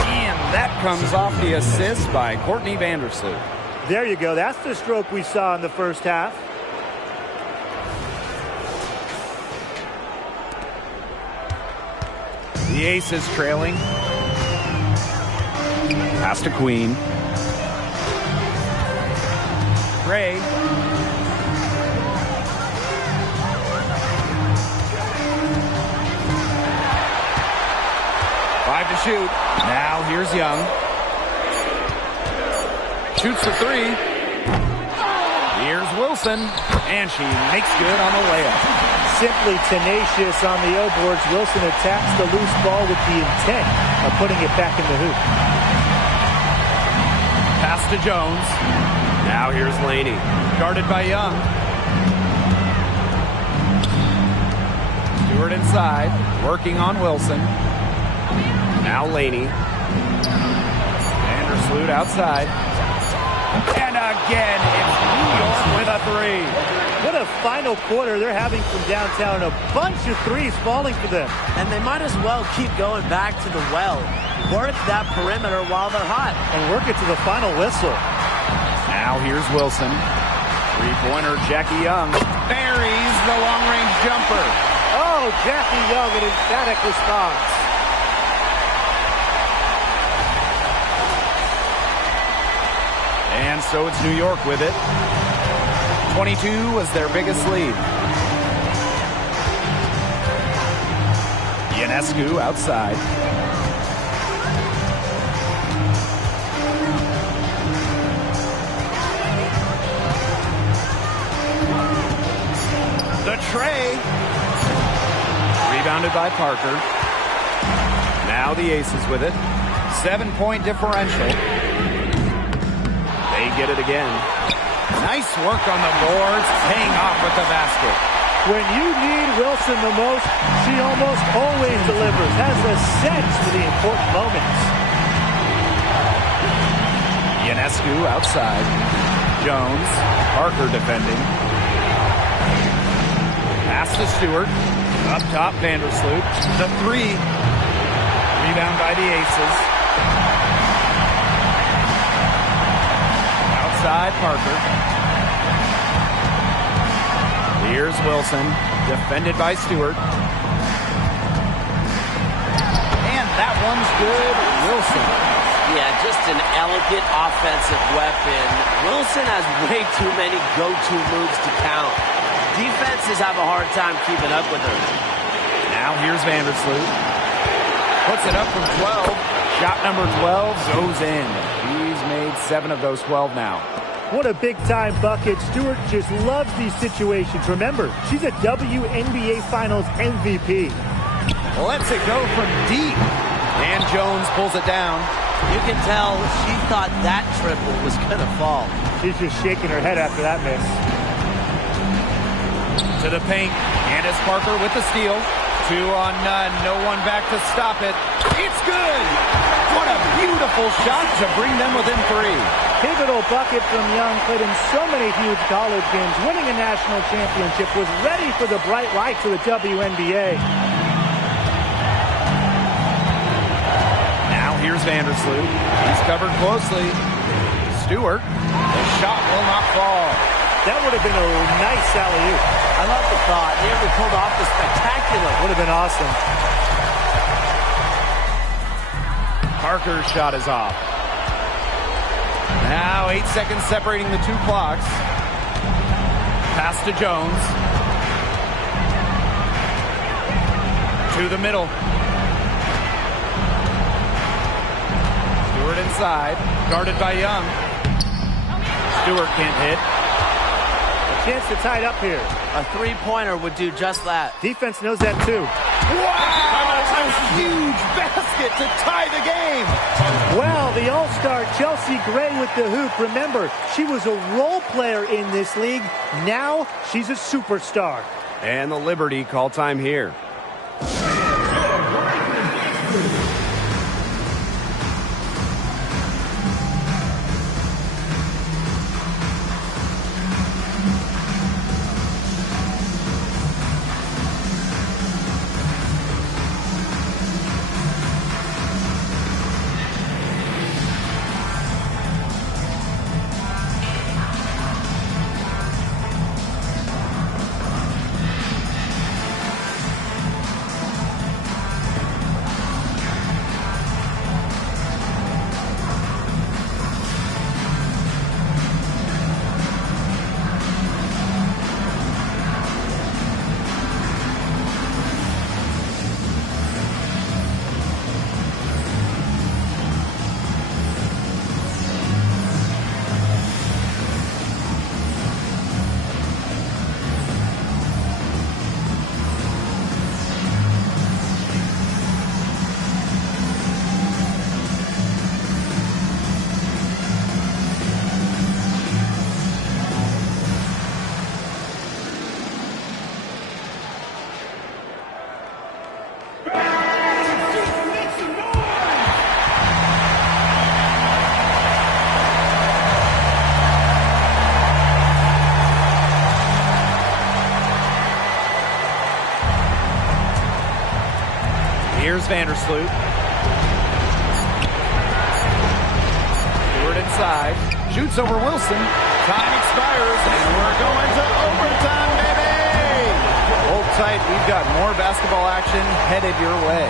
And that comes off the assist by Courtney Vandersloot. There you go. That's the stroke we saw in the first half. The Aces trailing. Pass to Queen. Gray. Five to shoot. Now here's Young. Shoots for three. Here's Wilson. And she makes good on the layup. Simply tenacious on the O boards. Wilson attacks the loose ball with the intent of putting it back in the hoop. Pass to Jones. Now here's Laney. Guarded by Young. Stewart inside. Working on Wilson. Now Laney. Vandersloot outside. And again, it's New York with a three. What a final quarter they're having from downtown. A bunch of threes falling for them. And they might as well keep going back to the well. Work that perimeter while they're hot. And work it to the final whistle. Now here's Wilson. Three-pointer, Jackie Young. Buries the long-range jumper. Oh, Jackie Young, an emphatic response. And so it's New York with it. 22 was their biggest lead. Ionescu outside. The tray. Rebounded by Parker. Now the Aces with it. 7-point differential. They get it again. Nice work on the boards, paying off with the basket. When you need Wilson the most, she almost always delivers. Has a sense for the important moments. Ionescu outside. Jones. Parker defending. Pass to Stewart. Up top, Vandersloot. The three. Rebound by the Aces. Outside, Parker. Here's Wilson. Defended by Stewart. And that one's good. Wilson. Yeah, just an elegant offensive weapon. Wilson has way too many go-to moves to count. Defenses have a hard time keeping up with her. Now here's Vandersloot. Puts it up from 12. Shot number 12 goes in. He's made 7 of those 12 now. What a big-time bucket. Stewart just loves these situations. Remember, she's a WNBA Finals MVP. Lets it go from deep. And Jones pulls it down. You can tell she thought that triple was going to fall. She's just shaking her head after that miss. To the paint. Candace Parker with the steal. 2 on none. No one back to stop it. It's good. What a beautiful shot to bring them within 3. Pivotal bucket from Young, played in so many huge college games, winning a national championship, was ready for the bright lights of the WNBA. Now here's Vandersloot. He's covered closely. Stewart. The shot will not fall. That would have been a nice alley-oop. I love the thought. They ever pulled off the spectacular. Would have been awesome. Parker's shot is off. Now 8 seconds separating the 2 clocks. Pass to Jones. To the middle. Stewart inside. Guarded by Young. Stewart can't hit. A chance to tie it up here. A three-pointer would do just that. Defense knows that too. Wow! A huge basket to tie the game. Well, the all-star Chelsea Gray with the hoop. Remember, she was a role player in this league. Now she's a superstar. And the Liberty call time here. Here's Vandersloot. Stewart inside. Shoots over Wilson. Time expires, and we're going to overtime, baby! Hold tight. We've got more basketball action headed your way.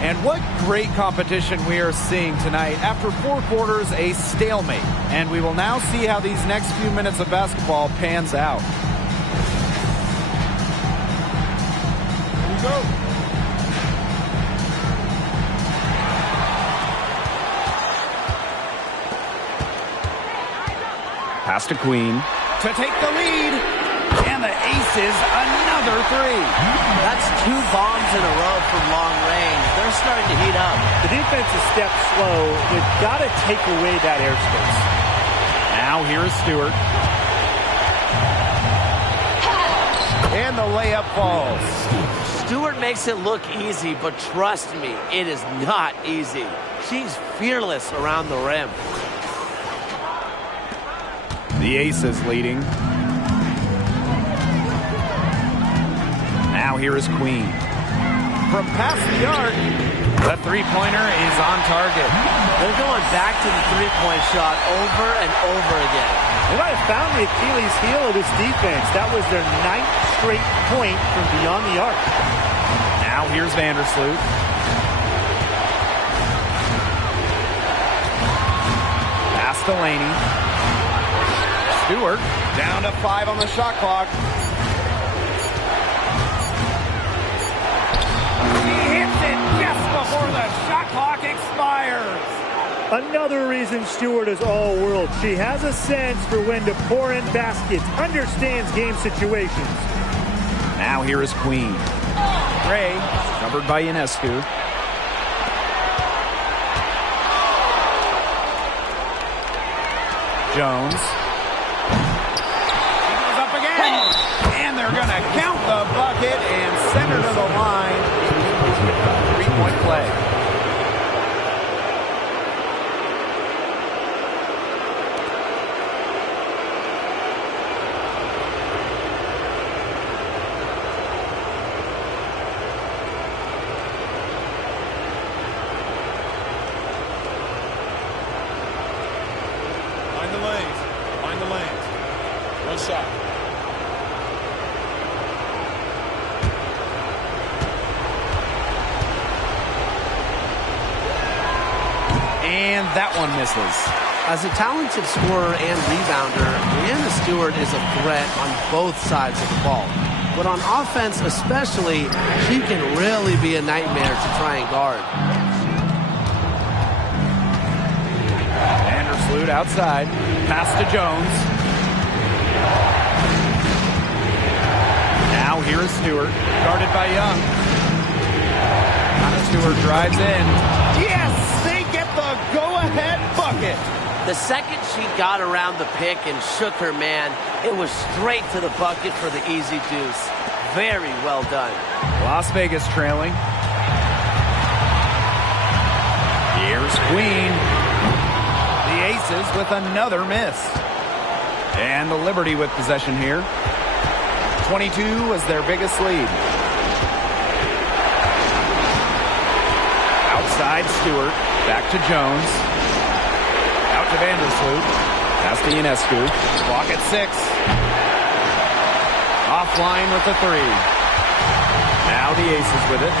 And what great competition we are seeing tonight. After 4 quarters, a stalemate. And we will now see how these next few minutes of basketball pans out. Here we go. Pass to Queen to take the lead. And the aces, another 3. That's 2 bombs in a row from long range. They're starting to heat up. The defense is stepped slow. They've got to take away that airspace. Now here is Stewart. And the layup falls. Stewart makes it look easy, but trust me, it is not easy. She's fearless around the rim. The Aces leading. Now here is Queen. From past the arc, the three-pointer is on target. They're going back to the three-point shot over and over again. They might have found the Achilles heel of this defense. That was their 9th straight point from beyond the arc. Now here's Vandersloot. Pass to Laney. Stewart down to 5 on the shot clock. Before the shot clock expires. Another reason Stewart is all-world. She has a sense for when to pour in baskets, understands game situations. Now here is Queen. Gray, covered by Ionescu. Jones. He goes up again. And they're going to count the bucket and send her to the line. 3-point play. Find the lanes. Find the lanes. side. And that one misses. As a talented scorer and rebounder, Brianna Stewart is a threat on both sides of the ball. But on offense especially, she can really be a nightmare to try and guard. Vandersloot outside. Pass to Jones. Now here is Stewart. Guarded by Young. Stewart drives in. Yes! They get the go-ahead bucket. The second she got around the pick and shook her man, it was straight to the bucket for the easy deuce. Very well done. Las Vegas trailing. Here's Queen. The Aces with another miss. And the Liberty with possession here. 22 was their biggest lead. Outside Stewart. Back to Jones. Out to Vandersloot. Pass to Ionescu. Clock at 6. Offline with the 3. Now the Aces with it.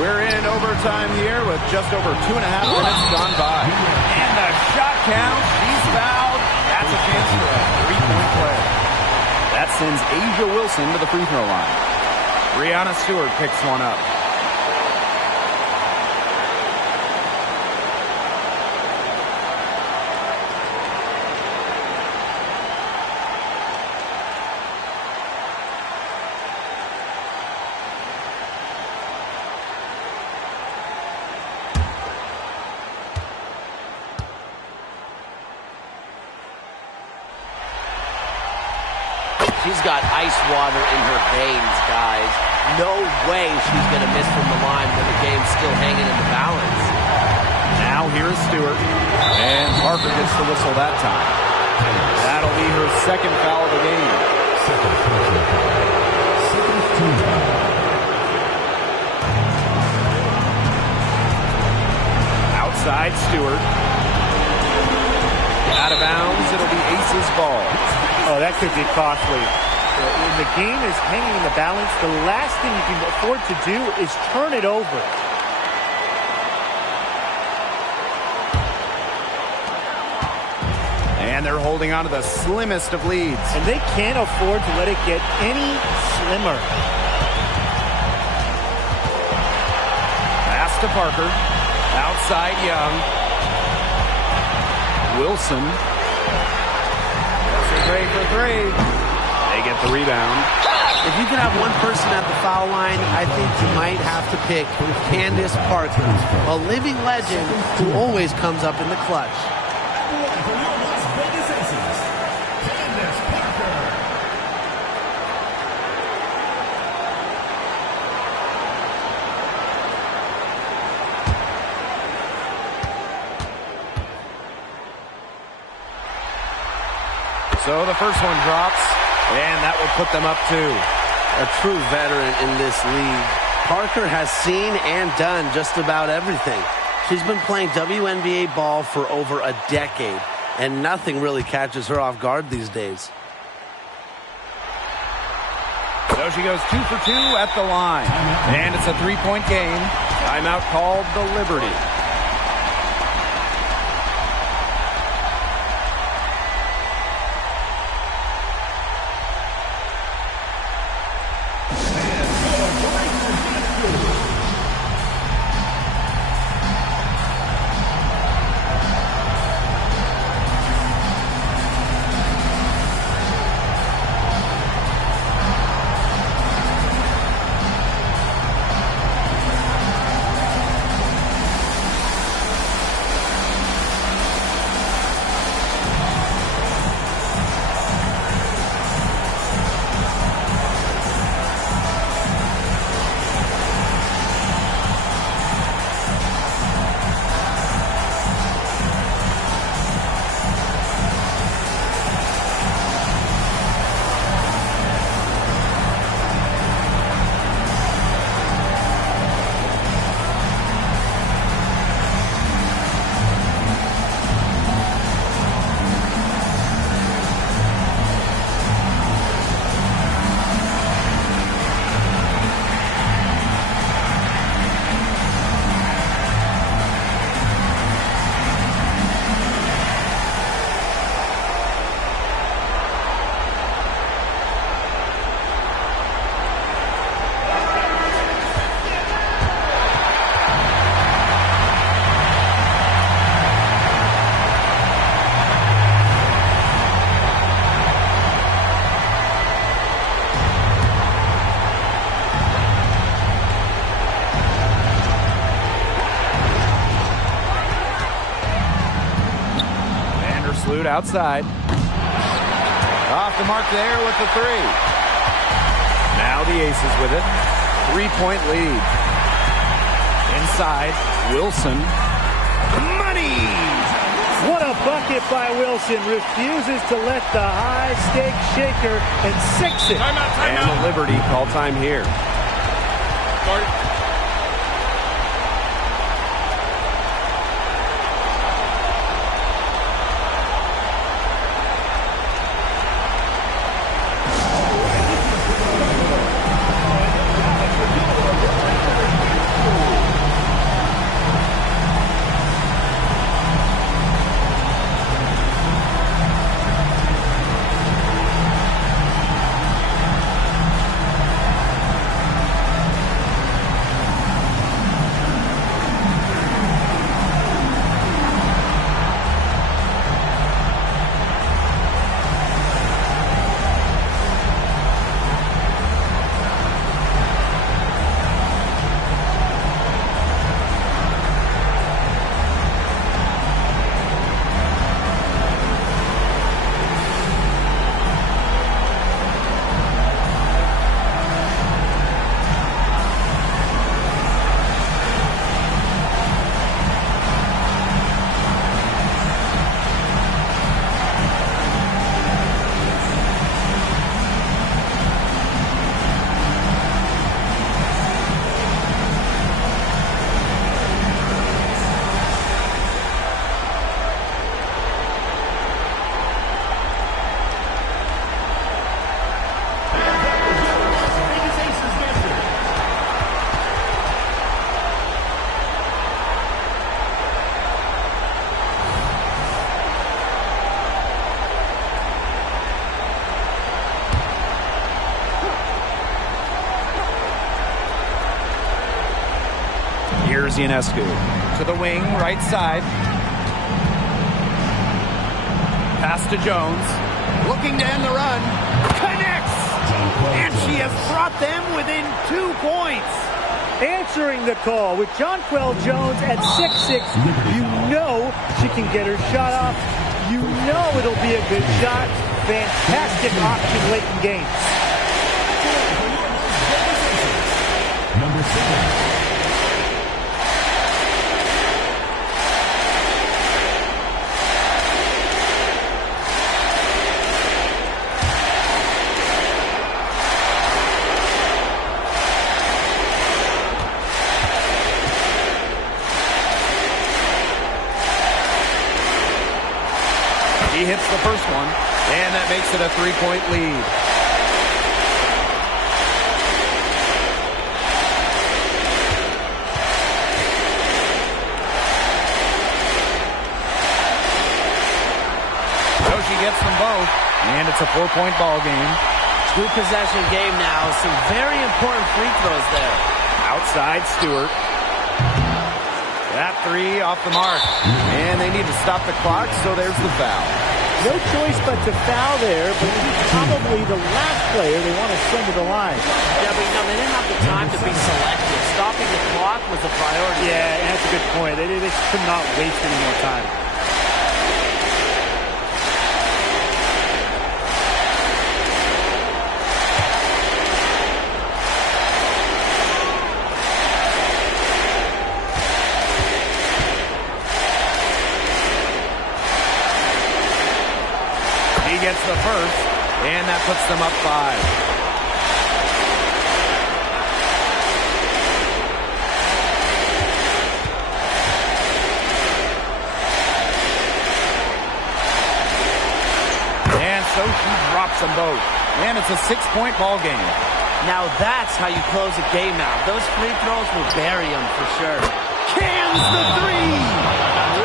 We're in overtime here with just over 2.5 minutes gone by. And the shot count. She's fouled. That's a chance for a 3-point play. That sends Asia Wilson to the free throw line. Brianna Stewart picks one up. She's got ice water in her veins, guys. No way she's going to miss from the line when the game's still hanging in the balance. Now here's Stewart. And Parker gets the whistle that time. That'll be her second foul of the game. Outside Stewart. Out of bounds. It'll be Aces ball. Oh, that could be costly. When the game is hanging in the balance, the last thing you can afford to do is turn it over. And they're holding on to the slimmest of leads. And they can't afford to let it get any slimmer. Pass to Parker. Outside Young. Wilson. Great for 3. They get the rebound. If you can have one person at the foul line, I think you might have to pick Candace Parker, a living legend who always comes up in the clutch. So the first one drops, and that will put them up 2. A true veteran in this league. Parker has seen and done just about everything. She's been playing WNBA ball for over a decade, and nothing really catches her off guard these days. So she goes 2 for 2 at the line. And it's a 3-point game. Timeout called the Liberty. shoot outside. Off the mark there with the three. Now the Aces with it. 3-point lead. Inside, Wilson. Money! What a bucket by Wilson. Refuses to let the high-stakes shaker and six it. And the Liberty call time here. Here's Ionescu to the wing, right side. Pass to Jones. Looking to end the run. Connects! And she has brought them within 2 points. Answering the call with Jonquel Jones at 6'6", you know she can get her shot off. You know it'll be a good shot. Fantastic option late in games. Number 7. He hits the first one, and that makes it a 3-point lead. So she gets them both, and it's a 4-point ball game. 2-possession game now. Some very important free throws there. Outside, Stewart. That three off the mark. And they need to stop the clock, so there's the foul. No choice but to foul there, but he's probably the last player they want to send to the line. Yeah, but they didn't have the time to be selective. Stopping the clock was a priority. Yeah, and that's a good point. They could not waste any more time. He gets the first, and that puts them up 5. And so she drops them both. And it's a 6-point ball game. Now that's how you close a game out. Those free throws will bury them for sure. Cans the three!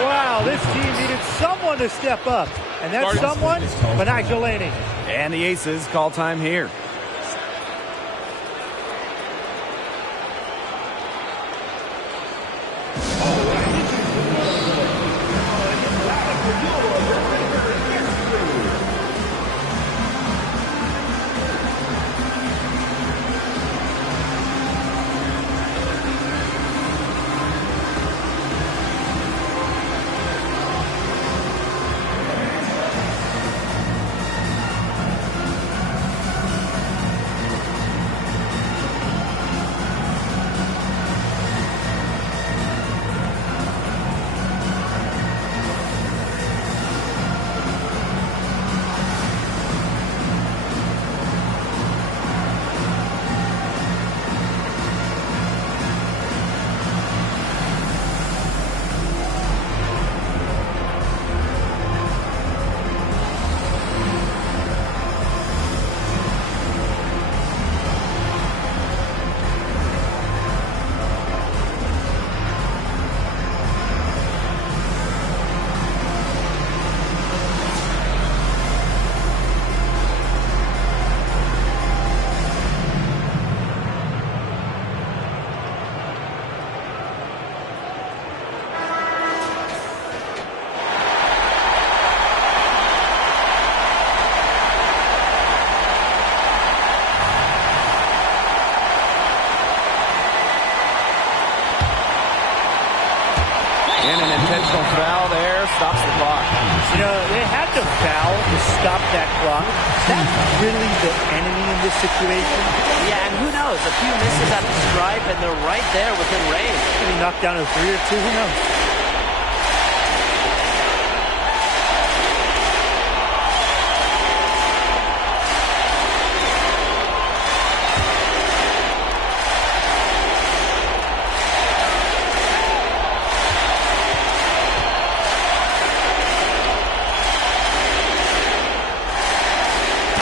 Wow, this team needed someone to step up. And that someone, Managilani. And the Aces call time here. Intentional foul there, stops the clock. You know, they had to foul to stop that clock. That's really the enemy in this situation. Yeah, and who knows? A few misses at the stripe, and they're right there within range. Maybe knocked down a 3 or 2, who knows?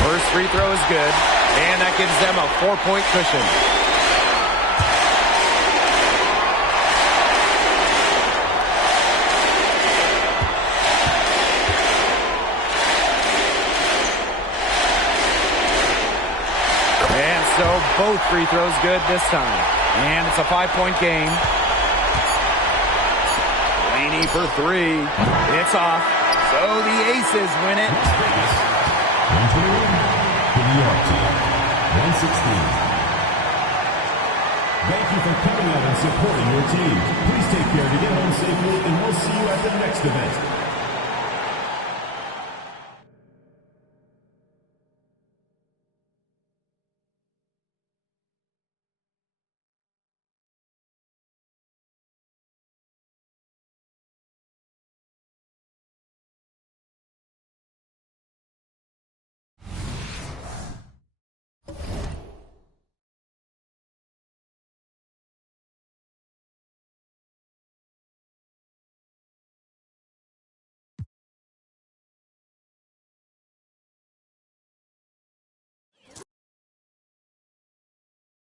First free throw is good, and that gives them a 4-point cushion. And so both free throws good this time. And it's a 5-point game. Laney for 3. It's off. So the Aces win it. 121, the New York team, 116. Thank you for coming out and supporting your team. Please take care to get home safely, and we'll see you at the next event.